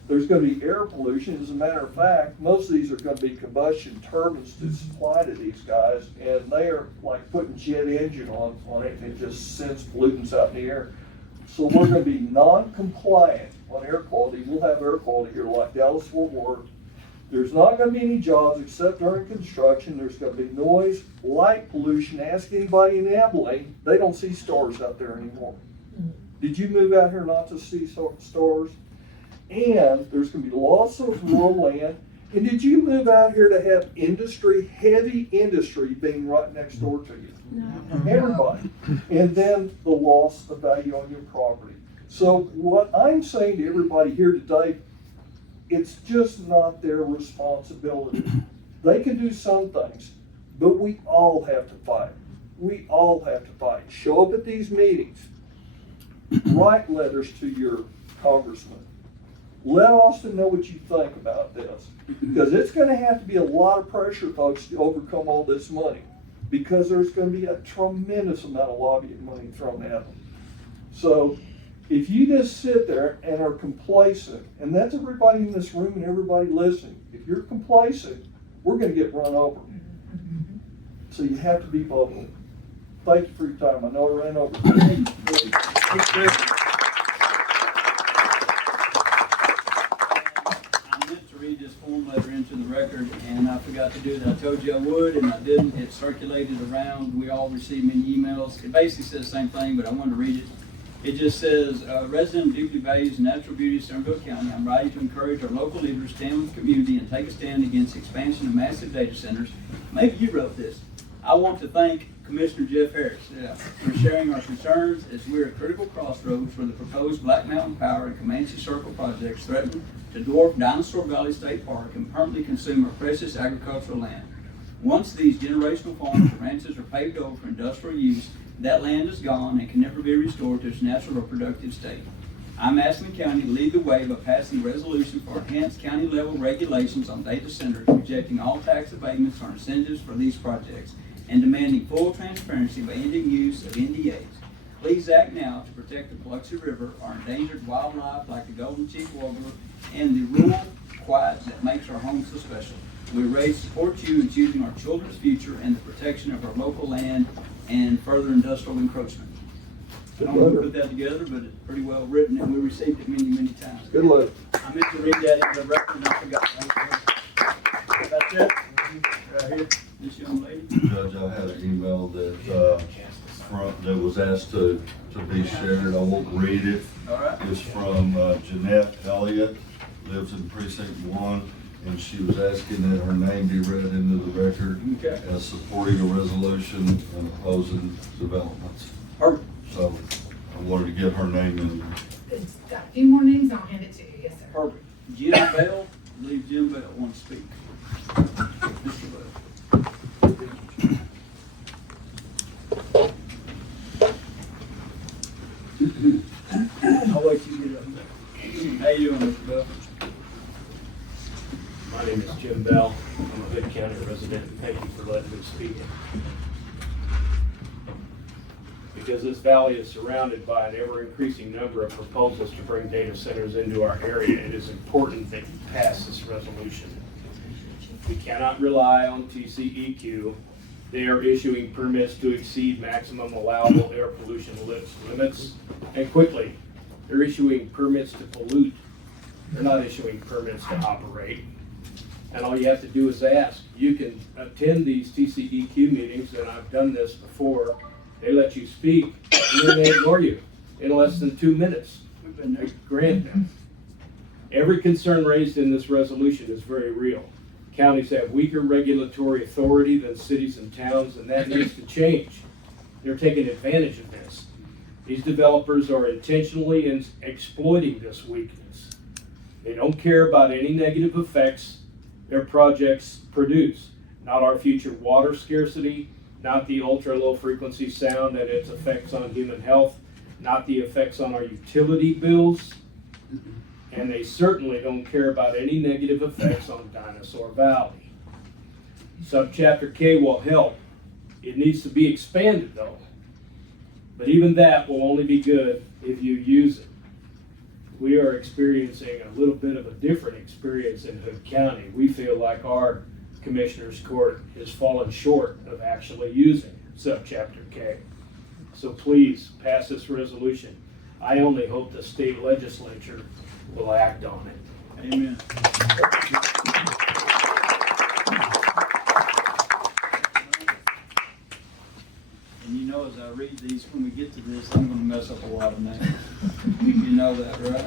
There's going to be air pollution. As a matter of fact, most of these are going to be combustion turbines to supply to these guys, and they are like putting jet engine on it, and it just sends pollutants out in the air. So we're going to be non-compliant on air quality. We'll have air quality here like Dallas-Fort Worth. There's not going to be any jobs except during construction. There's going to be noise, light pollution. Ask anybody in Abilene, they don't see stars out there anymore. Did you move out here not to see stars? And there's going to be loss of rural land. And did you move out here to have industry, heavy industry, being right next door to you? No. Everybody. And then the loss of value on your property. So what I'm saying to everybody here today, it's just not their responsibility. They can do some things, but we all have to fight. We all have to fight. Show up at these meetings. Write letters to your congressman. Let Austin know what you think about this, because it's going to have to be a lot of pressure, folks, to overcome all this money, because there's going to be a tremendous amount of lobbying money thrown at them. So if you just sit there and are complacent, and that's everybody in this room and everybody listening, if you're complacent, we're going to get run over. So you have to be vocal. Thank you for your time. I know I ran over. This form letter into the record, and I forgot to do that. I told you I would, and I didn't. It circulated around. We all received many emails. It basically says the same thing, but I wanted to read it. It just says, resident deeply values the natural beauty of Somervell County. I'm writing to encourage our local leaders to stand with the community and take a stand against the expansion of massive data centers. Maybe you wrote this. I want to thank Commissioner Jeff Harris for sharing our concerns, as we're at critical crossroads where the proposed Black Mountain Power and Comanche Circle projects threaten to dwarf Dinosaur Valley State Park and permanently consume our precious agricultural land. Once these generational farms and ranches are paved over for industrial use, that land is gone and can never be restored to its natural or productive state. I'm asking the county to lead the way by passing a resolution for enhanced county-level regulations on data centers, rejecting all tax abatements or incentives for these projects, and demanding full transparency by ending use of NDAs. Please act now to protect the Biloxi River, our endangered wildlife like the golden chief warbler, and the rural quiet that makes our home so special. We're ready to support you in choosing our children's future and the protection of our local land and further industrial encroachment. I don't know who put that together, but it's pretty well written, and we received it many, many times. Good luck. I meant to read that into the record, and I forgot. That's it? Right here. This young lady? Judge, I had an email that, that was asked to be shared. I won't read it. All right. It's from Jeanette Elliott, lives in precinct 1, and she was asking that her name be read into the record Okay. as supporting a resolution and opposing developments. Perfect. So I wanted to get her name in there. It's got a few more names, and I'll hand it to you, yes, sir. Perfect. Jim Bell, I believe Jim Bell wants to speak. Mr. Bell. I'll wait till you get up there. How you doing, Mr. Bell? My name is Jim Bell. I'm a Hood County resident, and thank you for letting me speak. Because this valley is surrounded by an ever-increasing number of proposals to bring data centers into our area, it is important that you pass this resolution. We cannot rely on TCEQ. They are issuing permits to exceed maximum allowable air pollution limits, and quickly. They're issuing permits to pollute. They're not issuing permits to operate. And all you have to do is ask. You can attend these TCEQ meetings, and I've done this before. They let you speak, and then they ignore you in less than 2 minutes. We've been there. Grant them. Every concern raised in this resolution is very real. Counties have weaker regulatory authority than cities and towns, and that needs to change. They're taking advantage of this. These developers are intentionally exploiting this weakness. They don't care about any negative effects their projects produce. Not our future water scarcity, not the ultra low frequency sound and its effects on human health, not the effects on our utility bills, and they certainly don't care about any negative effects on Dinosaur Valley. Subchapter K will help. It needs to be expanded though. But even that will only be good if you use it. We are experiencing a little bit of a different experience in Hood County. We feel like our Commissioners Court has fallen short of actually using Subchapter K. So please pass this resolution. I only hope the state legislature will act on it. Amen. And you know, as I read these, when we get to this, I'm gonna mess up a lot of names. You know that, right?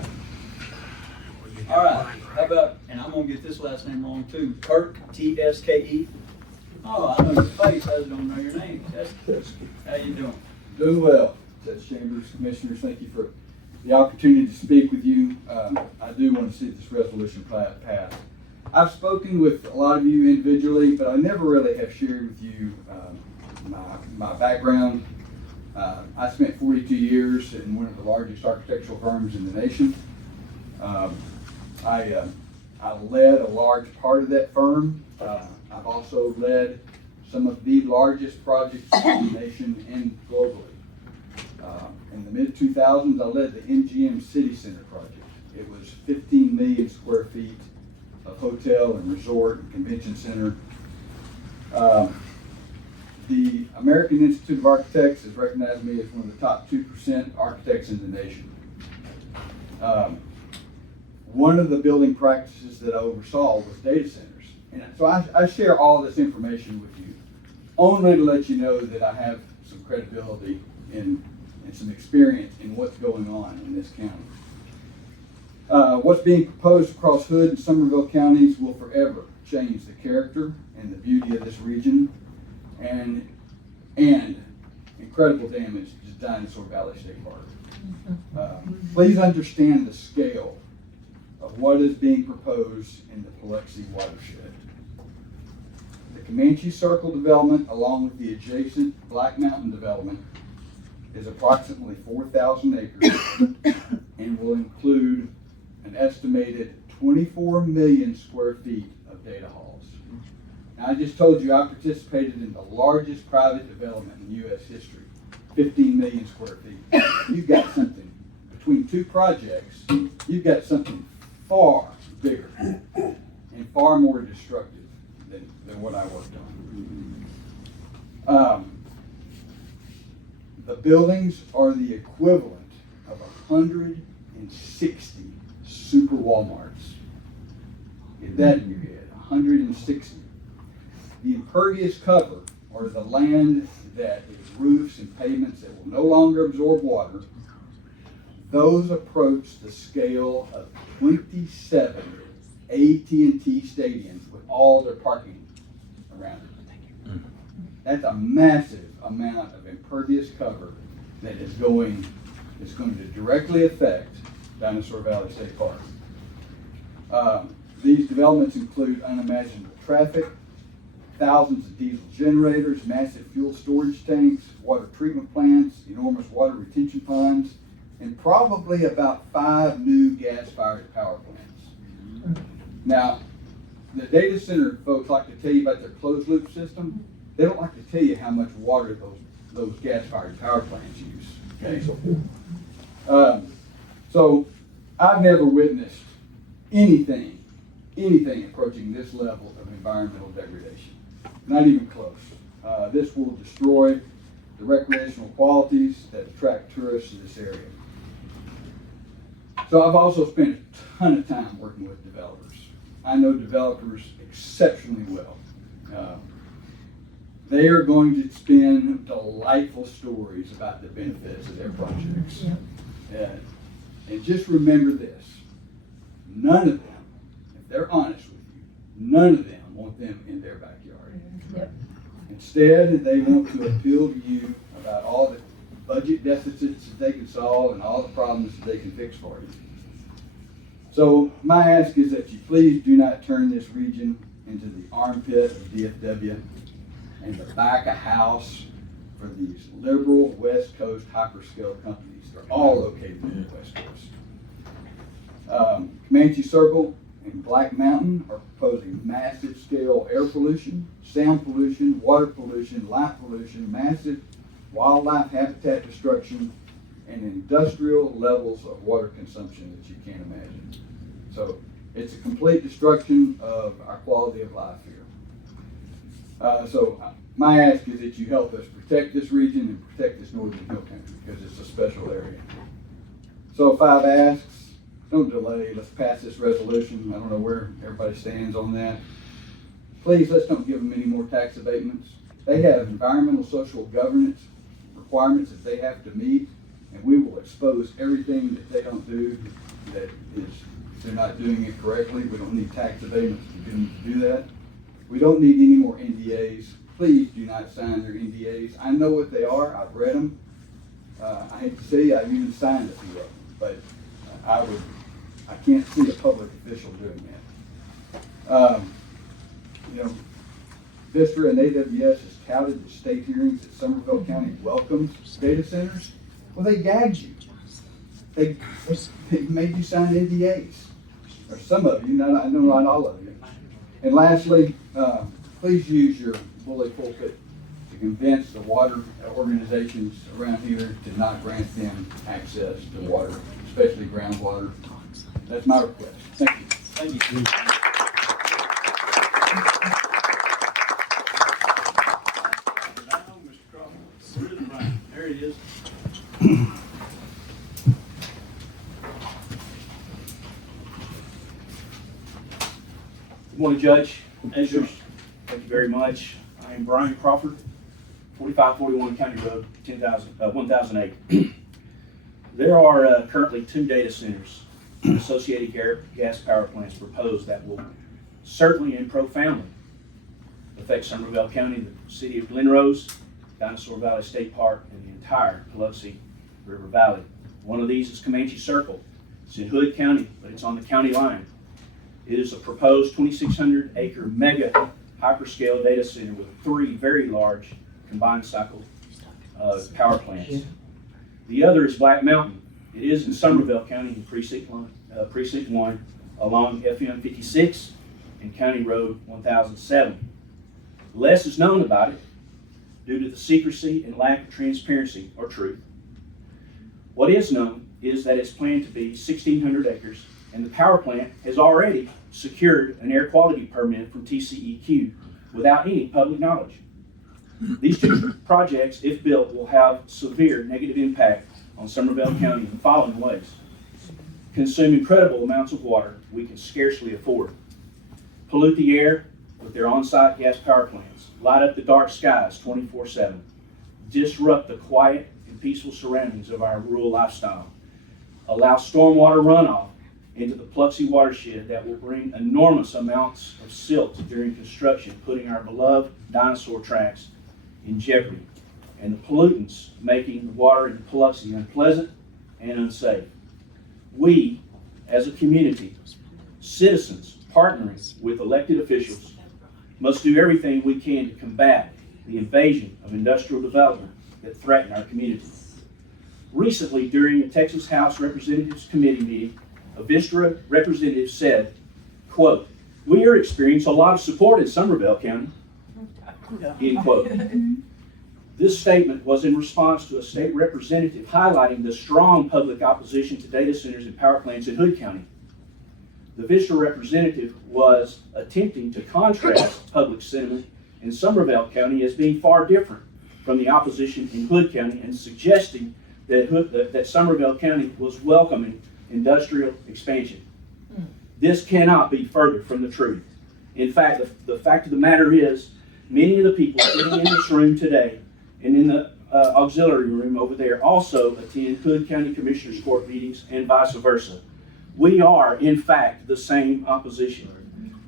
All right, how about, and I'm gonna get this last name wrong too, Kirk, Teske. Oh, I know your face, I just don't know your name. How you doing? Doing well, Judge Chambers, Commissioners, thank you for the opportunity to speak with you. I do want to see this resolution passed. I've spoken with a lot of you individually, but I never really have shared with you my background. I spent 42 years in one of the largest architectural firms in the nation. I led a large part of that firm. I've also led some of the largest projects in the nation and globally. In the mid-2000s, I led the MGM City Center project. It was 15 million square feet of hotel and resort and convention center. The American Institute of Architects has recognized me as one of the top 2% architects in the nation. One of the building practices that I oversaw was data centers. And so I share all this information with you, only to let you know that I have some credibility and some experience in what's going on in this county. What's being proposed across Hood and Somervell counties will forever change the character and the beauty of this region, and incredible damage to Dinosaur Valley State Park. Please understand the scale of what is being proposed in the Biloxi watershed. The Comanche Circle development, along with the adjacent Black Mountain development, is approximately 4,000 acres and will include an estimated 24 million square feet of data halls. Now, I just told you I participated in the largest private development in U.S. history, 15 million square feet. You've got something, between two projects, you've got something far bigger and far more destructive than what I worked on. The buildings are the equivalent of 160 super Walmarts. Get that in your head, 160. the impervious cover, or the land that is roofs and pavements that will no longer absorb water, those approach the scale of 27 AT&T stadiums with all their parking around it. That's a massive amount of impervious cover that is going to directly affect Dinosaur Valley State Park. These developments include unimaginable traffic, thousands of diesel generators, massive fuel storage tanks, water treatment plants, enormous water retention ponds, and probably about 5 new gas-fired power plants. Now, the data center folks like to tell you about their closed loop system. They don't like to tell you how much water those gas-fired power plants use. Okay? So I've never witnessed anything approaching this level of environmental degradation. Not even close. This will destroy the recreational qualities that attract tourists to this area. So I've also spent a ton of time working with developers. I know developers exceptionally well. They are going to spin delightful stories about the benefits of their projects. And just remember this, none of them, if they're honest with you, none of them want them in their backyard. Instead, they want to appeal to you about all the budget deficits that they can solve and all the problems that they can fix for you. So my ask is that you please do not turn this region into the armpit of DFW and the back of house for these liberal West Coast hyperscale companies. They're all located in the West Coast. Comanche Circle and Black Mountain are proposing massive scale air pollution, sound pollution, water pollution, light pollution, massive wildlife habitat destruction, and industrial levels of water consumption that you can't imagine. So it's a complete destruction of our quality of life here. So my ask is that you help us protect this region and protect this northern hill country because it's a special area. So 5 asks, don't delay, let's pass this resolution. I don't know where everybody stands on that. Please, let's don't give them any more tax abatements. They have environmental social governance requirements that they have to meet, and we will expose everything that they don't do that is, if they're not doing it correctly. We don't need tax abatements to get them to do that. We don't need any more NDAs. Please do not sign their NDAs. I know what they are. I've read them. I hate to say I've even signed a few of them, but I can't see a public official doing that. Vistra and AWS has touted the state hearings that Somervell County welcomes data centers. Well, they gagged you. They made you sign NDAs, or some of you. I know not all of you. And lastly, please use your bully pulpit to convince the water organizations around here to not grant them access to water, especially groundwater. That's my request. Thank you. Thank you. Mr. Crawford. There it is. Good morning, Judge. Thank you very much. I am Brian Crawford, 4541 County Road, 1008. There are currently 2 data centers and associated gas power plants proposed that will certainly and profoundly affect Somervell County, the city of Glen Rose, Dinosaur Valley State Park, and the entire Biloxi River Valley. One of these is Comanche Circle. It's in Hood County, but it's on the county line. It is a proposed 2,600 acre mega hyperscale data center with 3 very large combined cycle power plants. The other is Black Mountain. It is in Somervell County in Precinct 1 along FM 56 and County Road 1007. Less is known about it due to the secrecy and lack of transparency or truth. What is known is that it's planned to be 1,600 acres, and the power plant has already secured an air quality permit from TCEQ without any public knowledge. These 2 projects, if built, will have severe negative impact on Somervell County in the following ways. Consume incredible amounts of water we can scarcely afford. Pollute the air with their on-site gas power plants, light up the dark skies 24/7, disrupt the quiet and peaceful surroundings of our rural lifestyle, allow stormwater runoff into the Pluxee watershed that will bring enormous amounts of silt during construction, putting our beloved dinosaur tracks in jeopardy, and the pollutants making the water in Biloxi unpleasant and unsafe. We, as a community, citizens partnering with elected officials, must do everything we can to combat the invasion of industrial development that threaten our community. Recently, during a Texas House Representatives Committee meeting, a Vistra representative said, quote, "We are experiencing a lot of support in Somervell County," end quote. This statement was in response to a state representative highlighting the strong public opposition to data centers and power plants in Hood County. The Vistra representative was attempting to contrast public sentiment in Somervell County as being far different from the opposition in Hood County, and suggesting that Somervell County was welcoming industrial expansion. This cannot be further from the truth. In fact, the fact of the matter is, many of the people sitting in this room today and in the auxiliary room over there also attend Hood County Commissioners Court meetings and vice versa. We are, in fact, the same opposition.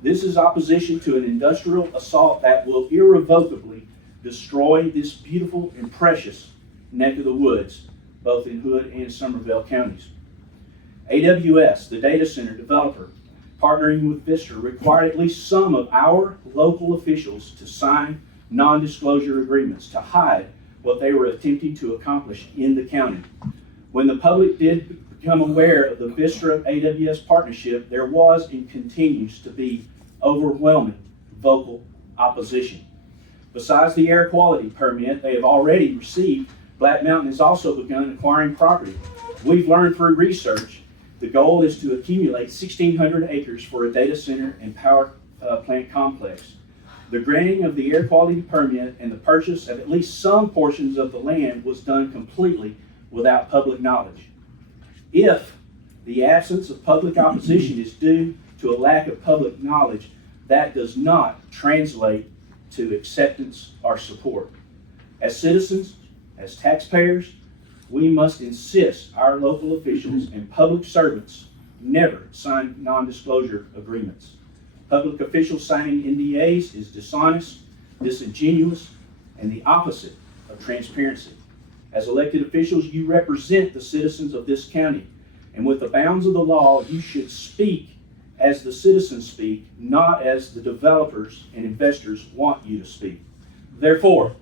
This is opposition to an industrial assault that will irrevocably destroy this beautiful and precious neck of the woods, both in Hood and Somervell counties. AWS, the data center developer, partnering with Vistra, required at least some of our local officials to sign non-disclosure agreements to hide what they were attempting to accomplish in the county. When the public did become aware of the Vistra AWS partnership, there was and continues to be overwhelming vocal opposition. Besides the air quality permit they have already received, Black Mountain has also begun acquiring property. We've learned through research the goal is to accumulate 1,600 acres for a data center and power plant complex. The granting of the air quality permit and the purchase of at least some portions of the land was done completely without public knowledge. If the absence of public opposition is due to a lack of public knowledge, that does not translate to acceptance or support. As citizens, as taxpayers, we must insist our local officials and public servants never sign non-disclosure agreements. Public officials signing NDAs is dishonest, disingenuous, and the opposite of transparency. As elected officials, you represent the citizens of this county, and with the bounds of the law, you should speak as the citizens speak, not as the developers and investors want you to speak. Therefore,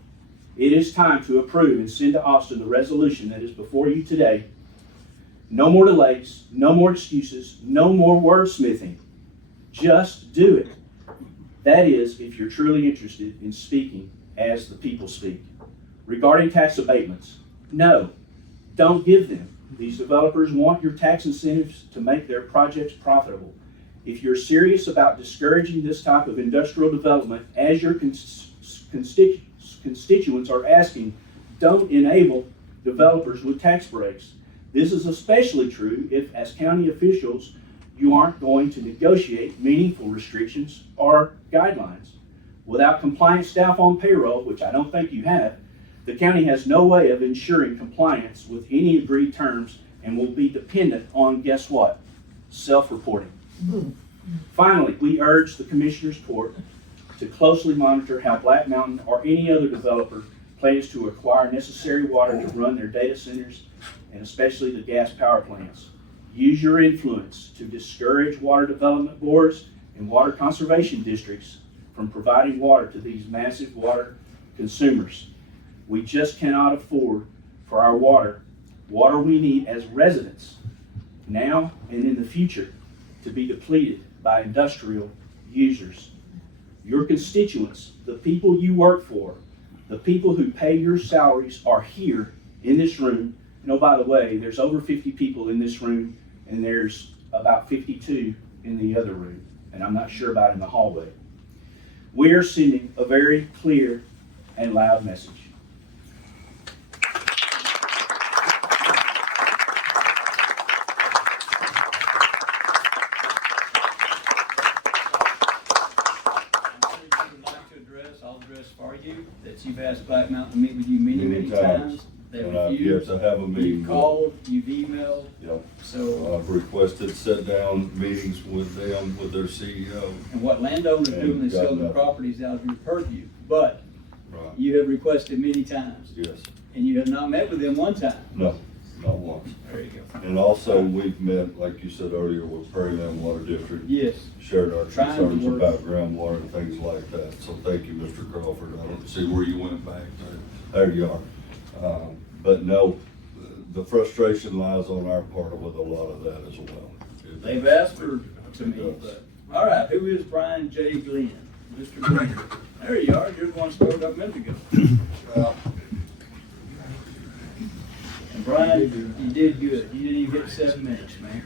it is time to approve and send to Austin the resolution that is before you today. No more delays, no more excuses, no more wordsmithing. Just do it. That is, if you're truly interested in speaking as the people speak. Regarding tax abatements, no, don't give them. These developers want your tax incentives to make their projects profitable. If you're serious about discouraging this type of industrial development, as your constituents are asking, don't enable developers with tax breaks. This is especially true if, as county officials, you aren't going to negotiate meaningful restrictions or guidelines. Without compliant staff on payroll, which I don't think you have, the county has no way of ensuring compliance with any agreed terms and will be dependent on, guess what? Self-reporting. Finally, we urge the Commissioners Court to closely monitor how Black Mountain or any other developer plans to acquire necessary water to run their data centers and especially the gas power plants. Use your influence to discourage water development boards and water conservation districts from providing water to these massive water consumers. We just cannot afford for our water we need as residents now and in the future to be depleted by industrial users. Your constituents, the people you work for, the people who pay your salaries are here in this room. And oh, by the way, there's over 50 people in this room and there's about 52 in the other room, and I'm not sure about in the hallway. We are sending a very clear and loud message. asked Black Mountain to meet with you many, many times. They And I've yet refused. to have a meeting. You've called, you've emailed, Yep. so, I've requested sit-down meetings with them, with their CEO. and what landowners do when they sell And their got properties out of your purview. But Right. you have requested many times, Yes. and you have not met with them one time. No, not once. There you go. And also, we've met, like you said earlier, with Prairie Land Water District. Yes. Shared our Trying to concerns work. about groundwater and things like that. So thank you, Mr. Crawford. I don't see where you went back there. There you are. But no, the frustration lies on our part with a lot of that as well. They've asked for, to me, but, all right, who is Brian J. Glenn? Mr. Glenn. There you are, you're the one started up a minute ago. And Brian, you did good. You didn't even get 7 minutes, man.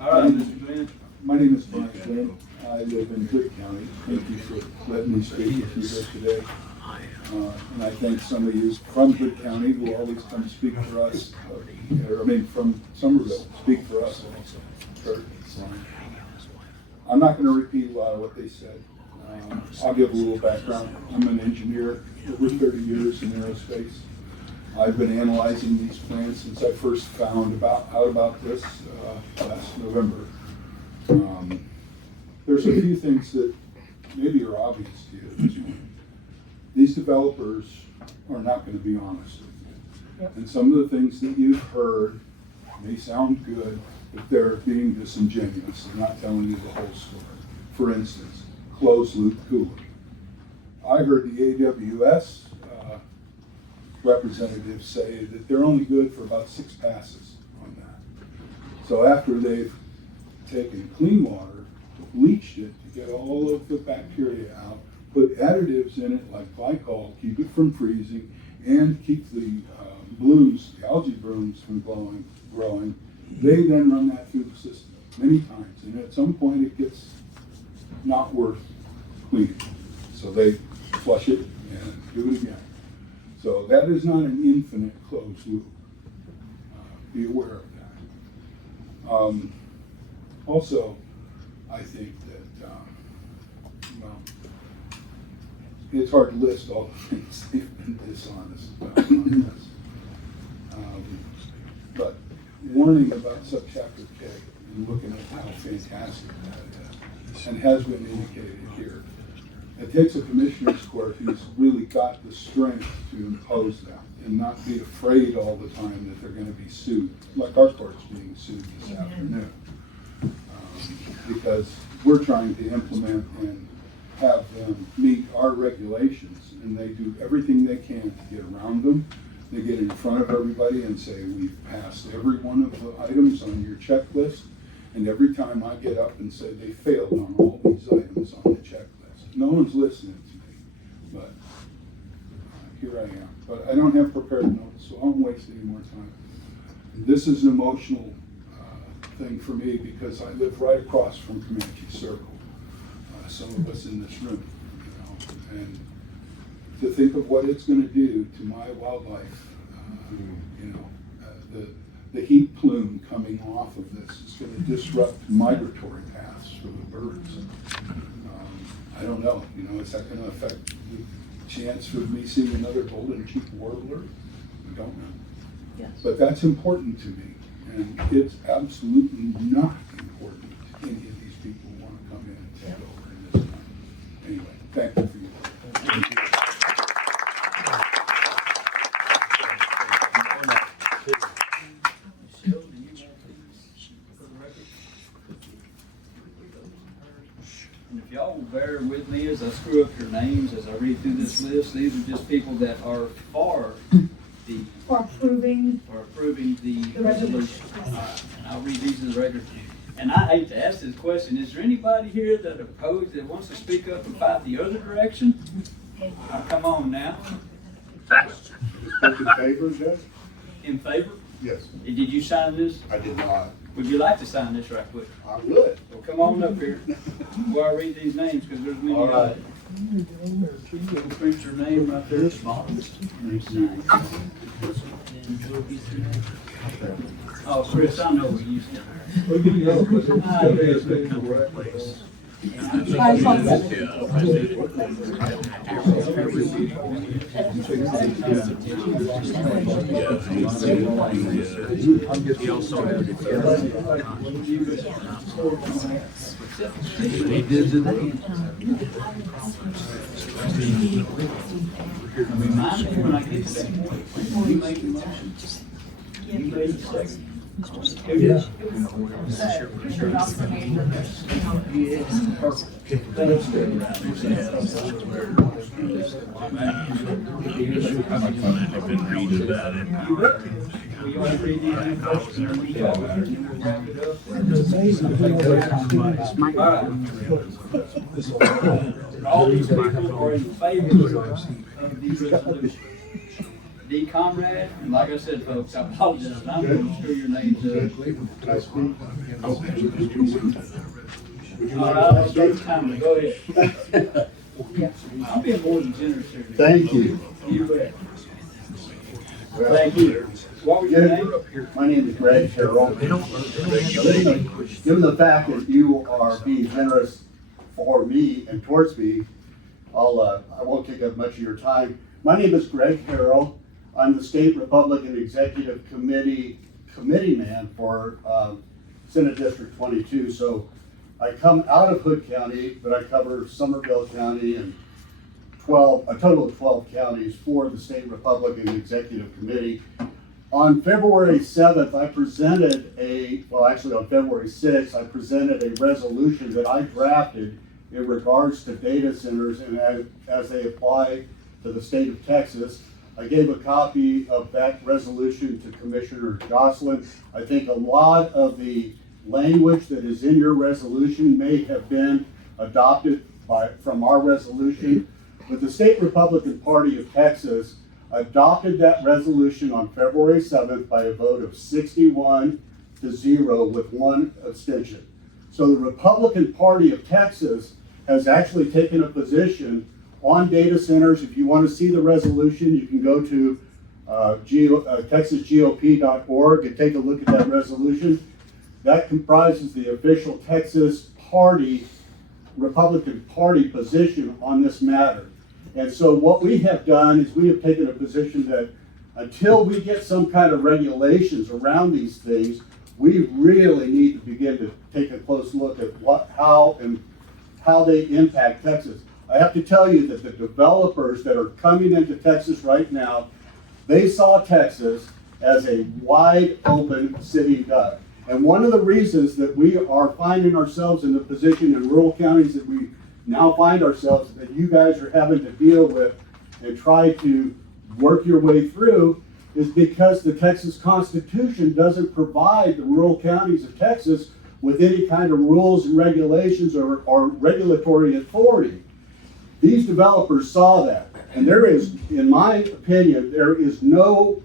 All right, Mr. Glenn. My name is Brian Glenn. I live in Hood County. Thank you for letting me speak with you here today. And I thank some of you from Hood County who always come speak for us, from Somerville, speak for us also. Kirk, I'm not going to repeat a lot of what they said. I'll give a little background. I'm an engineer, over 30 years in aerospace. I've been analyzing these plans since I first found out about this last November. There's a few things that maybe are obvious to you at this point. These developers are not going to be honest with you. Yep. And some of the things that you've heard may sound good, but they're being disingenuous and not telling you the whole story. For instance, closed loop cooling. I heard the AWS representatives say that they're only good for about 6 passes on that. So after they've taken clean water, bleached it to get all of the bacteria out, put additives in it like glycol, keep it from freezing, and keep the blooms, the algae blooms from growing, they then run that through the system many times. And at some point it gets not worth cleaning. So they flush it and do it again. So that is not an infinite closed loop. Be aware of that. Also, I think that, well, it's hard to list all the things they've been dishonest about on this. But warning about Subchapter K and looking at how fantastic that is and has been indicated here. It takes a commissioner's court who's really got the strength to impose that and not be afraid all the time that they're going to be sued, like our court's being sued this afternoon. Because we're trying to implement and have them meet our regulations, and they do everything they can to get around them. They get in front of everybody and say, we've passed every one of the items on your checklist, and every time I get up and say they failed on all these items on the checklist. No one's listening to me, but here I am. But I don't have prepared notes, so I won't waste any more time. And this is an emotional thing for me because I live right across from Comanche Circle. Some of us in this room, and to think of what it's going to do to my wildlife, the heat plume coming off of this is going to disrupt migratory paths for the birds. I don't know, is that going to affect the chance of me seeing another golden cheek warbler? I don't know. Yes. But that's important to me, and it's absolutely not important to any of these people who want to come in and take over in this time. Anyway, thank you for your time. And if y'all will bear with me as I screw up your names as I read through this list, these are just people that are for approving the resolution. And I'll read these as regular. And I hate to ask this question, is there anybody here that opposed, that wants to speak up and fight the other direction? Come on now. In favor, Judge? In favor? Yes. Did you sign this? I did not. Would you like to sign this right quick? I would. Well, come on up here while I read these names, because there's many. All right. Print your name right there. Oh, Chris, I know where you stand. Remind me when I get to that point, when you make the motion, you made the second. Yeah. We want to read these in first. All these people are in favor of these resolutions. D. Comrade, and like I said, folks, I apologize, I'm going to screw your names up. Can I speak? All right, I'll take time, go ahead. I'm being more than generous here. Thank you. You bet. Thank you. What was your name? My name is Greg Harrell. Given the fact that you are being generous for me and towards me, I won't take up much of your time. My name is Greg Harrell. I'm the State Republican Executive Committee committeeman for Senate District 22. So I come out of Hood County, but I cover Somervell County and a total of 12 counties for the State Republican Executive Committee. On February 7th, I presented on February 6th, I presented a resolution that I drafted in regards to data centers and as they apply to the state of Texas. I gave a copy of that resolution to Commissioner Joslin. I think a lot of the language that is in your resolution may have been adopted from our resolution, but the State Republican Party of Texas adopted that resolution on February 7th by a vote of 61-0 with one abstention. So the Republican Party of Texas has actually taken a position on data centers. If you want to see the resolution, you can go to texasgop.org and take a look at that resolution. That comprises the official Texas Republican Party position on this matter. And so what we have done is we have taken a position that until we get some kind of regulations around these things, we really need to begin to take a close look at how they impact Texas. I have to tell you that the developers that are coming into Texas right now, they saw Texas as a wide open sitting duck. And one of the reasons that we are finding ourselves in the position in rural counties that we now find ourselves, that you guys are having to deal with and try to work your way through, is because the Texas Constitution doesn't provide the rural counties of Texas with any kind of rules and regulations or regulatory authority. These developers saw that, and there is, in my opinion, there's no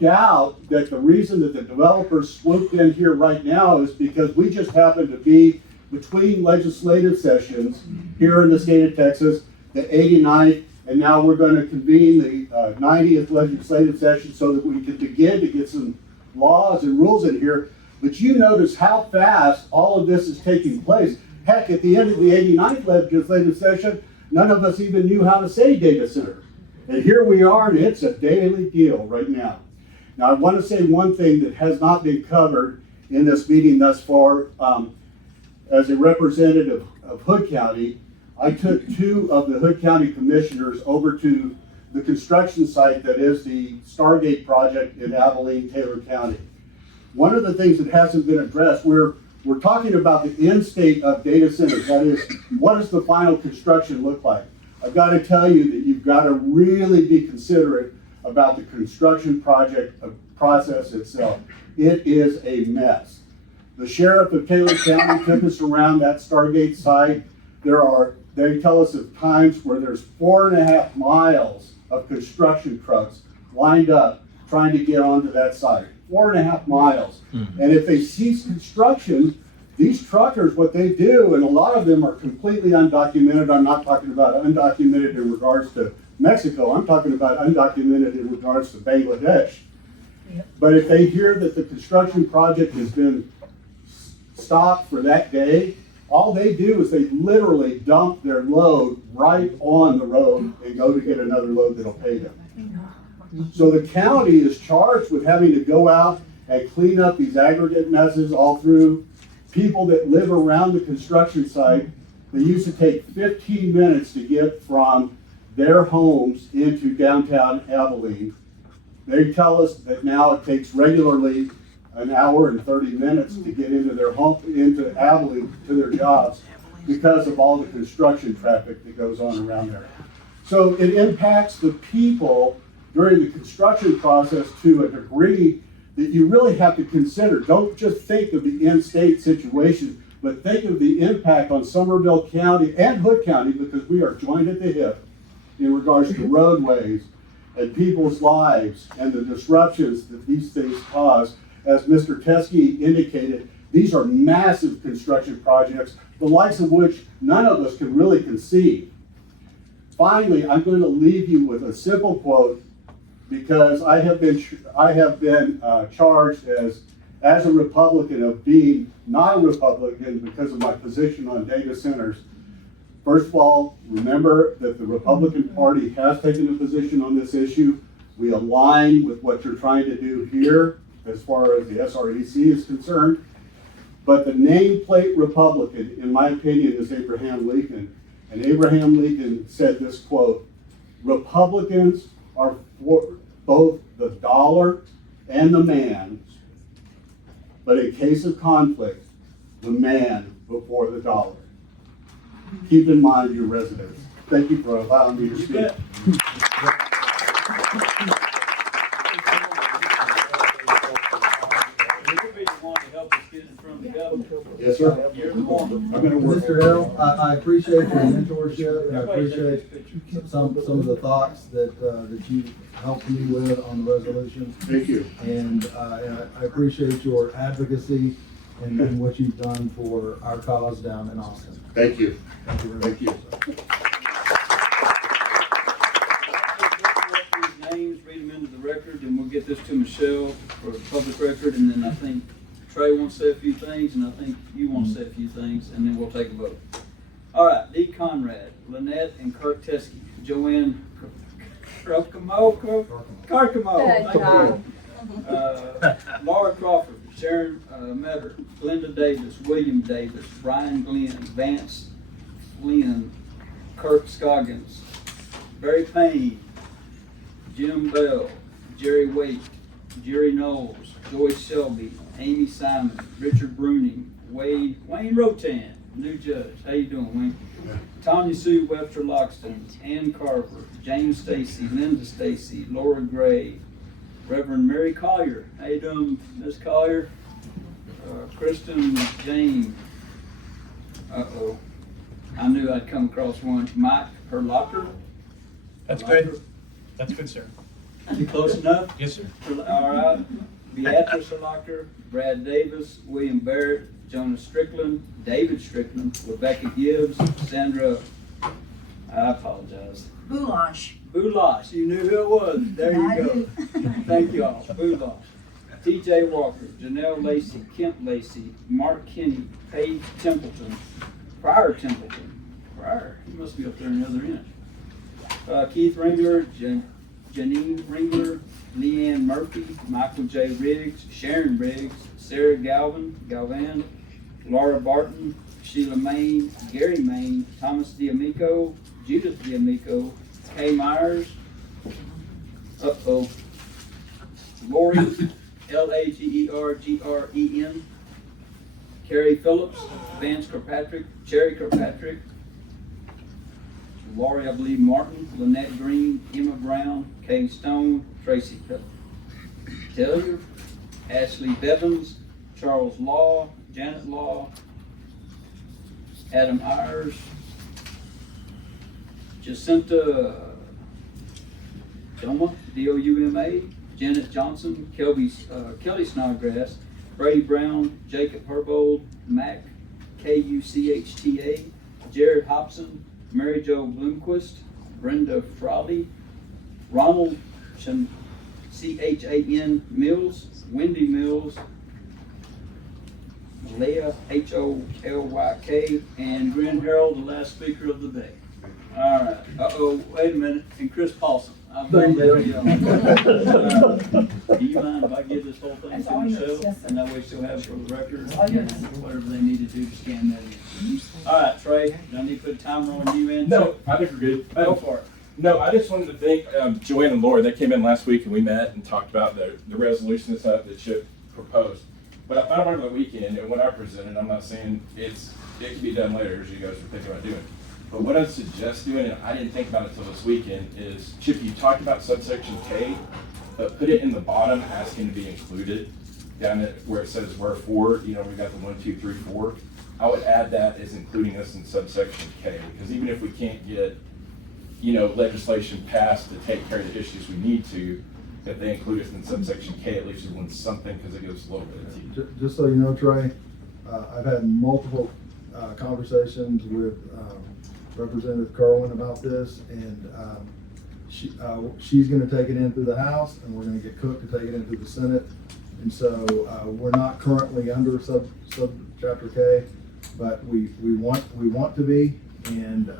doubt that the reason that the developers swooped in here right now is because we just happen to be between legislative sessions here in the state of Texas, the 89th, and now we're going to convene the 90th legislative session so that we can begin to get some laws and rules in here. But you notice how fast all of this is taking place. Heck, at the end of the 89th legislative session, none of us even knew how to say data center. And here we are, and it's a daily deal right now. Now, I want to say one thing that has not been covered in this meeting thus far. As a representative of Hood County, I took 2 of the Hood County commissioners over to the construction site that is the Stargate project in Abilene, Taylor County. One of the things that hasn't been addressed, we're talking about the end state of data centers. That is, what does the final construction look like? I've got to tell you that you've got to really be considerate about the construction process itself. It is a mess. The sheriff of Taylor County took us around that Stargate site. They tell us of times where there's 4.5 miles of construction trucks lined up trying to get onto that site. 4.5 miles. Mm-hmm. And if they cease construction, these truckers, what they do, and a lot of them are completely undocumented. I'm not talking about undocumented in regards to Mexico. I'm talking about undocumented in regards to Bangladesh. Yep. But if they hear that the construction project has been stopped for that day, All they do is they literally dump their load right on the road and go to get another load that'll pay them. So the county is charged with having to go out and clean up these aggregate messes all through. People that live around the construction site, they used to take 15 minutes to get from their homes into downtown Abilene. They tell us that now it takes regularly an hour and 30 minutes to get into their home, into Abilene, to their jobs, because of all the construction traffic that goes on around there. So it impacts the people during the construction process to a degree that you really have to consider. Don't just think of the in-state situation, but think of the impact on Somervell County and Hood County, because we are joined at the hip in regards to roadways and people's lives and the disruptions that these things cause. As Mr. Teske indicated, these are massive construction projects, the likes of which none of us can really conceive. Finally, I'm going to leave you with a simple quote, because I have been charged as a Republican of being not a Republican because of my position on data centers. First of all, remember that the Republican Party has taken a position on this issue. We align with what you're trying to do here as far as the SREC is concerned. But the nameplate Republican, in my opinion, is Abraham Lincoln. And Abraham Lincoln said this quote, "Republicans are for both the dollar and the man, but in case of conflict, the man before the dollar." Keep in mind your residents. Thank you for allowing me to speak. Yes, sir. I'm gonna work. Mr. Harrell, I appreciate your mentorship, and I appreciate some of the thoughts that you helped me with on the resolution. Thank you. And I appreciate your advocacy and what you've done for our cause down in Austin. Thank you. Thank you very much. Thank you. Names, read them into the record, and we'll get this to Michelle for the public record, and then I think Trey wants to say a few things, and I think you want to say a few things, and then we'll take a vote. All right, Dee Conrad, Lynette and Kirk Teske, Joanne Carcamo, Laura Crawford, Sharon Metter, Glenda Davis, William Davis, Brian Glenn, Vance Flynn, Kirk Scoggins, Barry Payne, Jim Bell, Jerry Waite, Jerry Knowles, Joyce Shelby, Amy Simon, Richard Bruning, Wayne Rotan, new judge. How you doing, Wayne? Tanya Sue Webster Loxton, Ann Carver, James Stacy, Linda Stacy, Laura Gray, Reverend Mary Collier. How you doing, Miss Collier? Kristen James. Uh-oh. I knew I'd come across one. Mike Herlocker. That's good. That's good, sir. You close enough? Yes, sir. All right. Beatrice Herlocker, Brad Davis, William Barrett, Jonah Strickland, David Strickland, Rebecca Gibbs, Sandra, I apologize. Boulash. Boulash, you knew who it was. There you go. Thank you all. Boulash. TJ Walker, Janelle Lacey, Kent Lacey, Mark Kinney, Paige Templeton, Pryor Templeton. Pryor, he must be up there in the other end. Keith Ringler, Janine Ringler, Leanne Murphy, Michael J. Riggs, Sharon Riggs, Sarah Galvan, Laura Barton, Sheila Main, Gary Main, Thomas D'Amico, Judith D'Amico, Kay Myers, Lori, Lagergren, Carrie Phillips, Vance Kirkpatrick, Cherry Kirkpatrick, Laurie, I believe, Martin, Lynette Green, Emma Brown, Kay Stone, Tracy Taylor, Ashley Bevins, Charles Law, Janet Law, Adam Ayers, Jacinta Doma, D-O-U-M-A, Janet Johnson, Kelly Snodgrass, Brady Brown, Jacob Herbold, Mac, K-U-C-H-T-A, Jared Hobson, Mary Jo Bloomquist, Brenda Frawley, Ronald C-H-A-N Mills, Wendy Mills, Leah, Hollyk, and Glenn Harrell, the last speaker of the day. All right, wait a minute, and Chris Paulson. I've done that. Do you mind if I give this whole thing That's to all yours, myself? yes, sir. And that way she'll have it for the record, All yours. whatever they need to do to scan that in. All right, Trey, do I need to put a timer on you and? No, I think we're good. Go for it. No, I just wanted to thank Joanne and Laura. They came in last week and we met and talked about the resolution that Chip proposed. But I found out over the weekend, and when I presented, I'm not saying it can be done later, as you guys were thinking about doing. But what I'd suggest doing, and I didn't think about it until this weekend, is Chip, you talked about subsection K, but put it in the bottom, asking to be included down at where it says wherefore. You know, we got the 1, 2, 3, 4. I would add that as including us in subsection K, because even if we can't get, legislation passed to take care of the issues we need to, if they include us in subsection K, at least we win something, because it gives a little bit of teeth. Just so you know, Trey, I've had multiple conversations with Representative Kerwin about this, and she's going to take it in through the House, and we're going to get Cook to take it in through the Senate. And so we're not currently under Subchapter K, but we want to be, and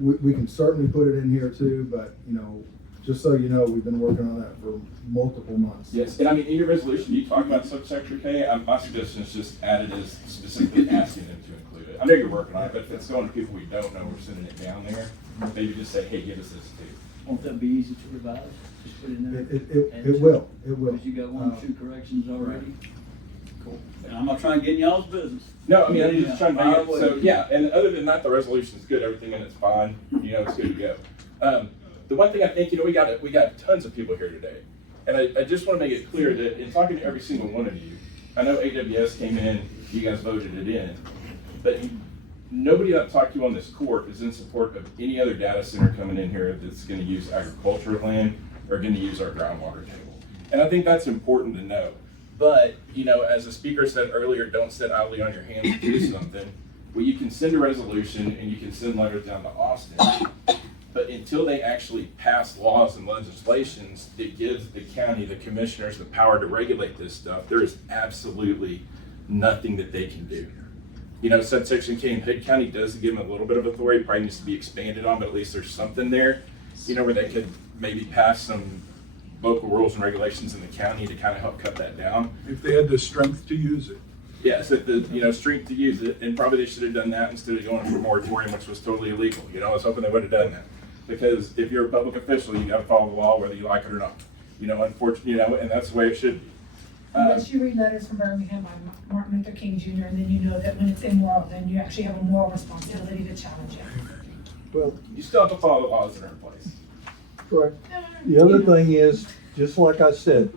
we can certainly put it in here too. But just so you know, we've been working on that for multiple months. Yes, and I mean, in your resolution, you talk about Subchapter K. My suggestion is just add it as specifically asking them to include it. I know you're working on it, but if it's going to people we don't know, we're sending it down there, maybe just say, hey, give us this too. Won't that be easy to revise? Just put it in there? It will. Because you got 1 or 2 corrections already? Cool. And I'm not trying to get in y'all's business. No, I mean, I'm just trying to make it, so, yeah, and other than that, the resolution is good, everything in it's fine, it's good to go. The one thing I think, we got tons of people here today, and I just want to make it clear that in talking to every single one of you, I know AWS came in, you guys voted it in, but nobody that I've talked to on this court is in support of any other data center coming in here that's going to use agricultural land or going to use our groundwater table. And I think that's important to know. But, as the speaker said earlier, don't sit idly on your hands to do something. Well, you can send a resolution and you can send letters down to Austin, but until they actually pass laws and legislations that gives the county, the commissioners, the power to regulate this stuff, there is absolutely nothing that they can do. Subsection K in Hood County does give them a little bit of authority, probably needs to be expanded on, but at least there's something there, where they could maybe pass some local rules and regulations in the county to kind of help cut that down. If they had the strength to use it. Yes, if the strength to use it, and probably they should have done that instead of going for a moratorium, which was totally illegal. I was hoping they would have done that, because if you're a public official, you got to follow the law whether you like it or not. Unfortunately, and that's the way it should be. Unless you read letters from Birmingham by Martin Luther King Jr., and then you know that when it's immoral, then you actually have a moral responsibility to challenge it. Well, you still have to follow the laws that are in place. Correct. The other thing is, just like I said,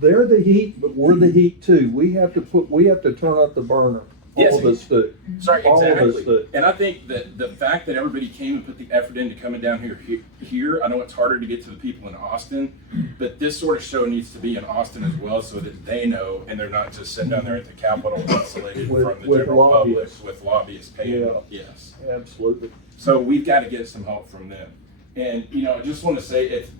they're the heat, but we're the heat too. We have to turn up the burner. Yes, All of us do. Sorry, All of us exactly. do. And I think that the fact that everybody came and put the effort into coming down here, I know it's harder to get to the people in Austin, but this sort of show needs to be in Austin as well, so that they know, and they're not just sitting down there at the Capitol isolated from the general public with lobbyists paying. Yeah. Yes, absolutely. So we've got to get some help from them. And I just want to say, if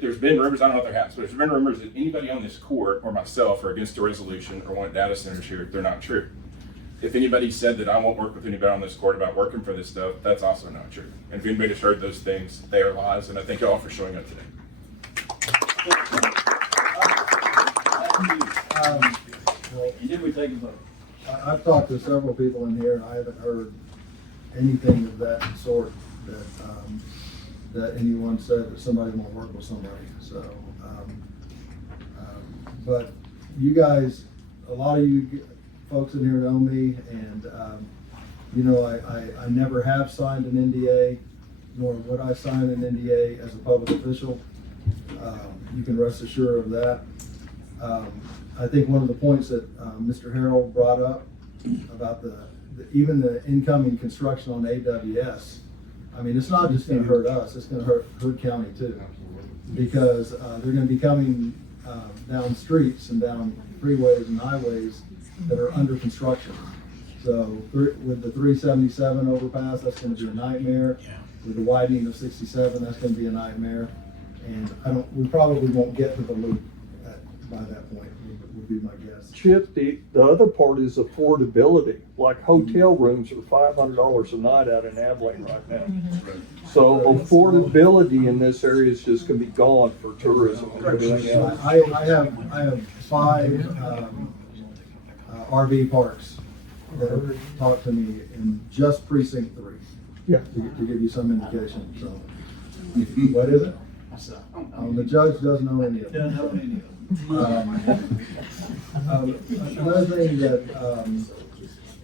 there's been rumors, I don't know if there has, but if there's been rumors that anybody on this court or myself are against a resolution or want data centers here, they're not true. If anybody said that I won't work with anybody on this court about working for this stuff, that's also not true. And if anybody has heard those things, they are lies, and I thank you all for showing up today. And then we take a vote. I've talked to several people in here, and I haven't heard anything of that sort that anyone said that somebody won't work with somebody. So, but you guys, a lot of you folks in here know me, and I never have signed an NDA, nor would I sign an NDA as a public official. You can rest assured of that. I think one of the points that Mr. Harrell brought up about even the incoming construction on AWS, I mean, it's not just going to hurt us, it's going to hurt Hood County too, because they're going to be coming down streets and down freeways and highways that are under construction. So with the 377 overpass, that's going to be a nightmare. With the widening of 67, that's going to be a nightmare. And we probably won't get to the loop by that point, would be my guess. Chip, the other part is affordability. Like hotel rooms are $500 a night out in Abilene right now. So affordability in this area is just gonna be gone for tourism and everything else. I have 5 RV parks that have talked to me in just precinct 3. Yeah. To give you some indication, so. What is it? The judge doesn't know any of them. Another thing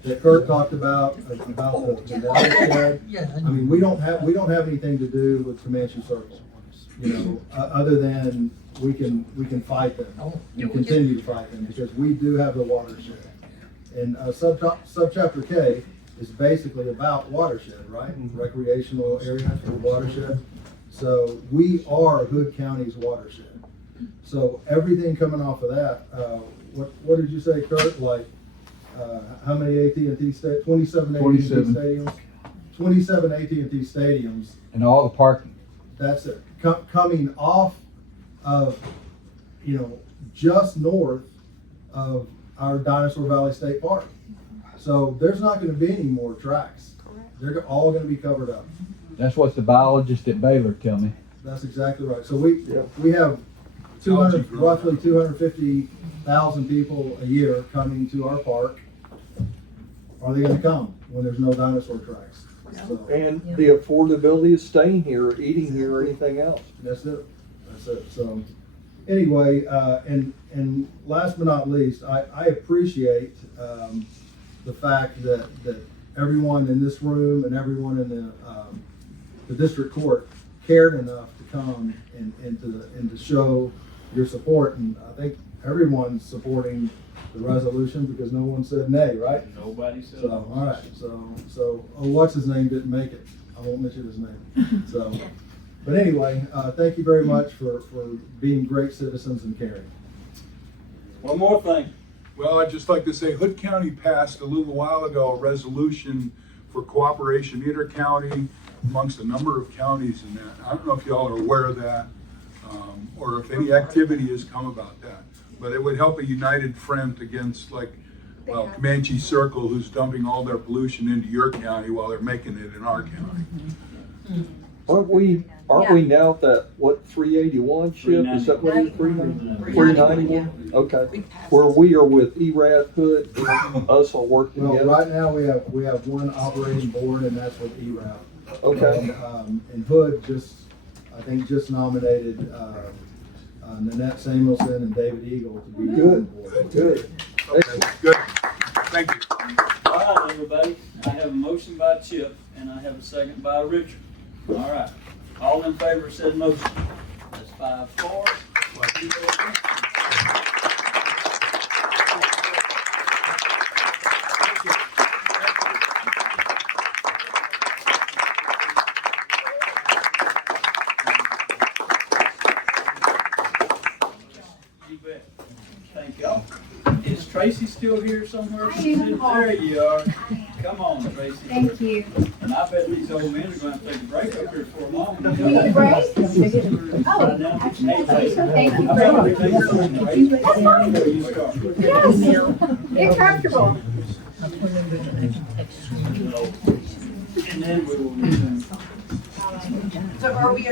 that Kirk talked about the watershed. I mean, we don't have anything to do with Comanche Circle, you know, other than we can fight them and continue to fight them because we do have the watershed. And Subchapter K is basically about watershed, right? Recreational area for watershed. So we are Hood County's watershed. So everything coming off of that, what did you say, Kurt? Like, how many AT&T 27 AT&T stadiums? 27 AT&T stadiums. And all the parking. That's it. Coming off of, you know, just north of our Dinosaur Valley State Park. So there's not going to be any more tracks. They're all going to be covered up. That's what the biologist at Baylor tell me. That's exactly right. So we have roughly 250,000 people a year coming to our park. Are they going to come when there's no dinosaur tracks? So, And the affordability is staying here, eating here, or anything else. That's it. That's it. So anyway, and last but not least, I appreciate the fact that everyone in this room and everyone in the district court cared enough to come and to show your support. And I think everyone's supporting the resolution because no one said nay, right? Nobody said. So, all right. So what's his name didn't make it. I won't mention his name. So, but anyway, thank you very much for being great citizens and caring. One more thing. Well, I'd just like to say Hood County passed a little while ago a resolution for cooperation inter-county amongst a number of counties in that. I don't know if y'all are aware of that, or if any activity has come about that. But it would help a united front against Comanche Circle, who's dumping all their pollution into your county while they're making it in our county. Aren't we now at that, 381 Chip? Is that what it is? 391? Okay. Where we are with ERAD, Hood, us all working Well, together? right now we have one operating board, and that's with ERAP. Okay. And Hood I think just nominated Nanette Samuelson and David Eagle to be Good. Good. Okay, good. Thank you. All right, everybody. I have a motion by Chip and I have a second by Richard. All right. All in favor of said motion? That's 5-4. You bet. Thank y'all. Is Tracy still here somewhere? There you are. Come on, Tracy. Thank you. And I bet these old men are going to take a break up here for a long time. We need a break? Oh, absolutely. Thank you very much. Yes, get comfortable. And then we will resume. So are we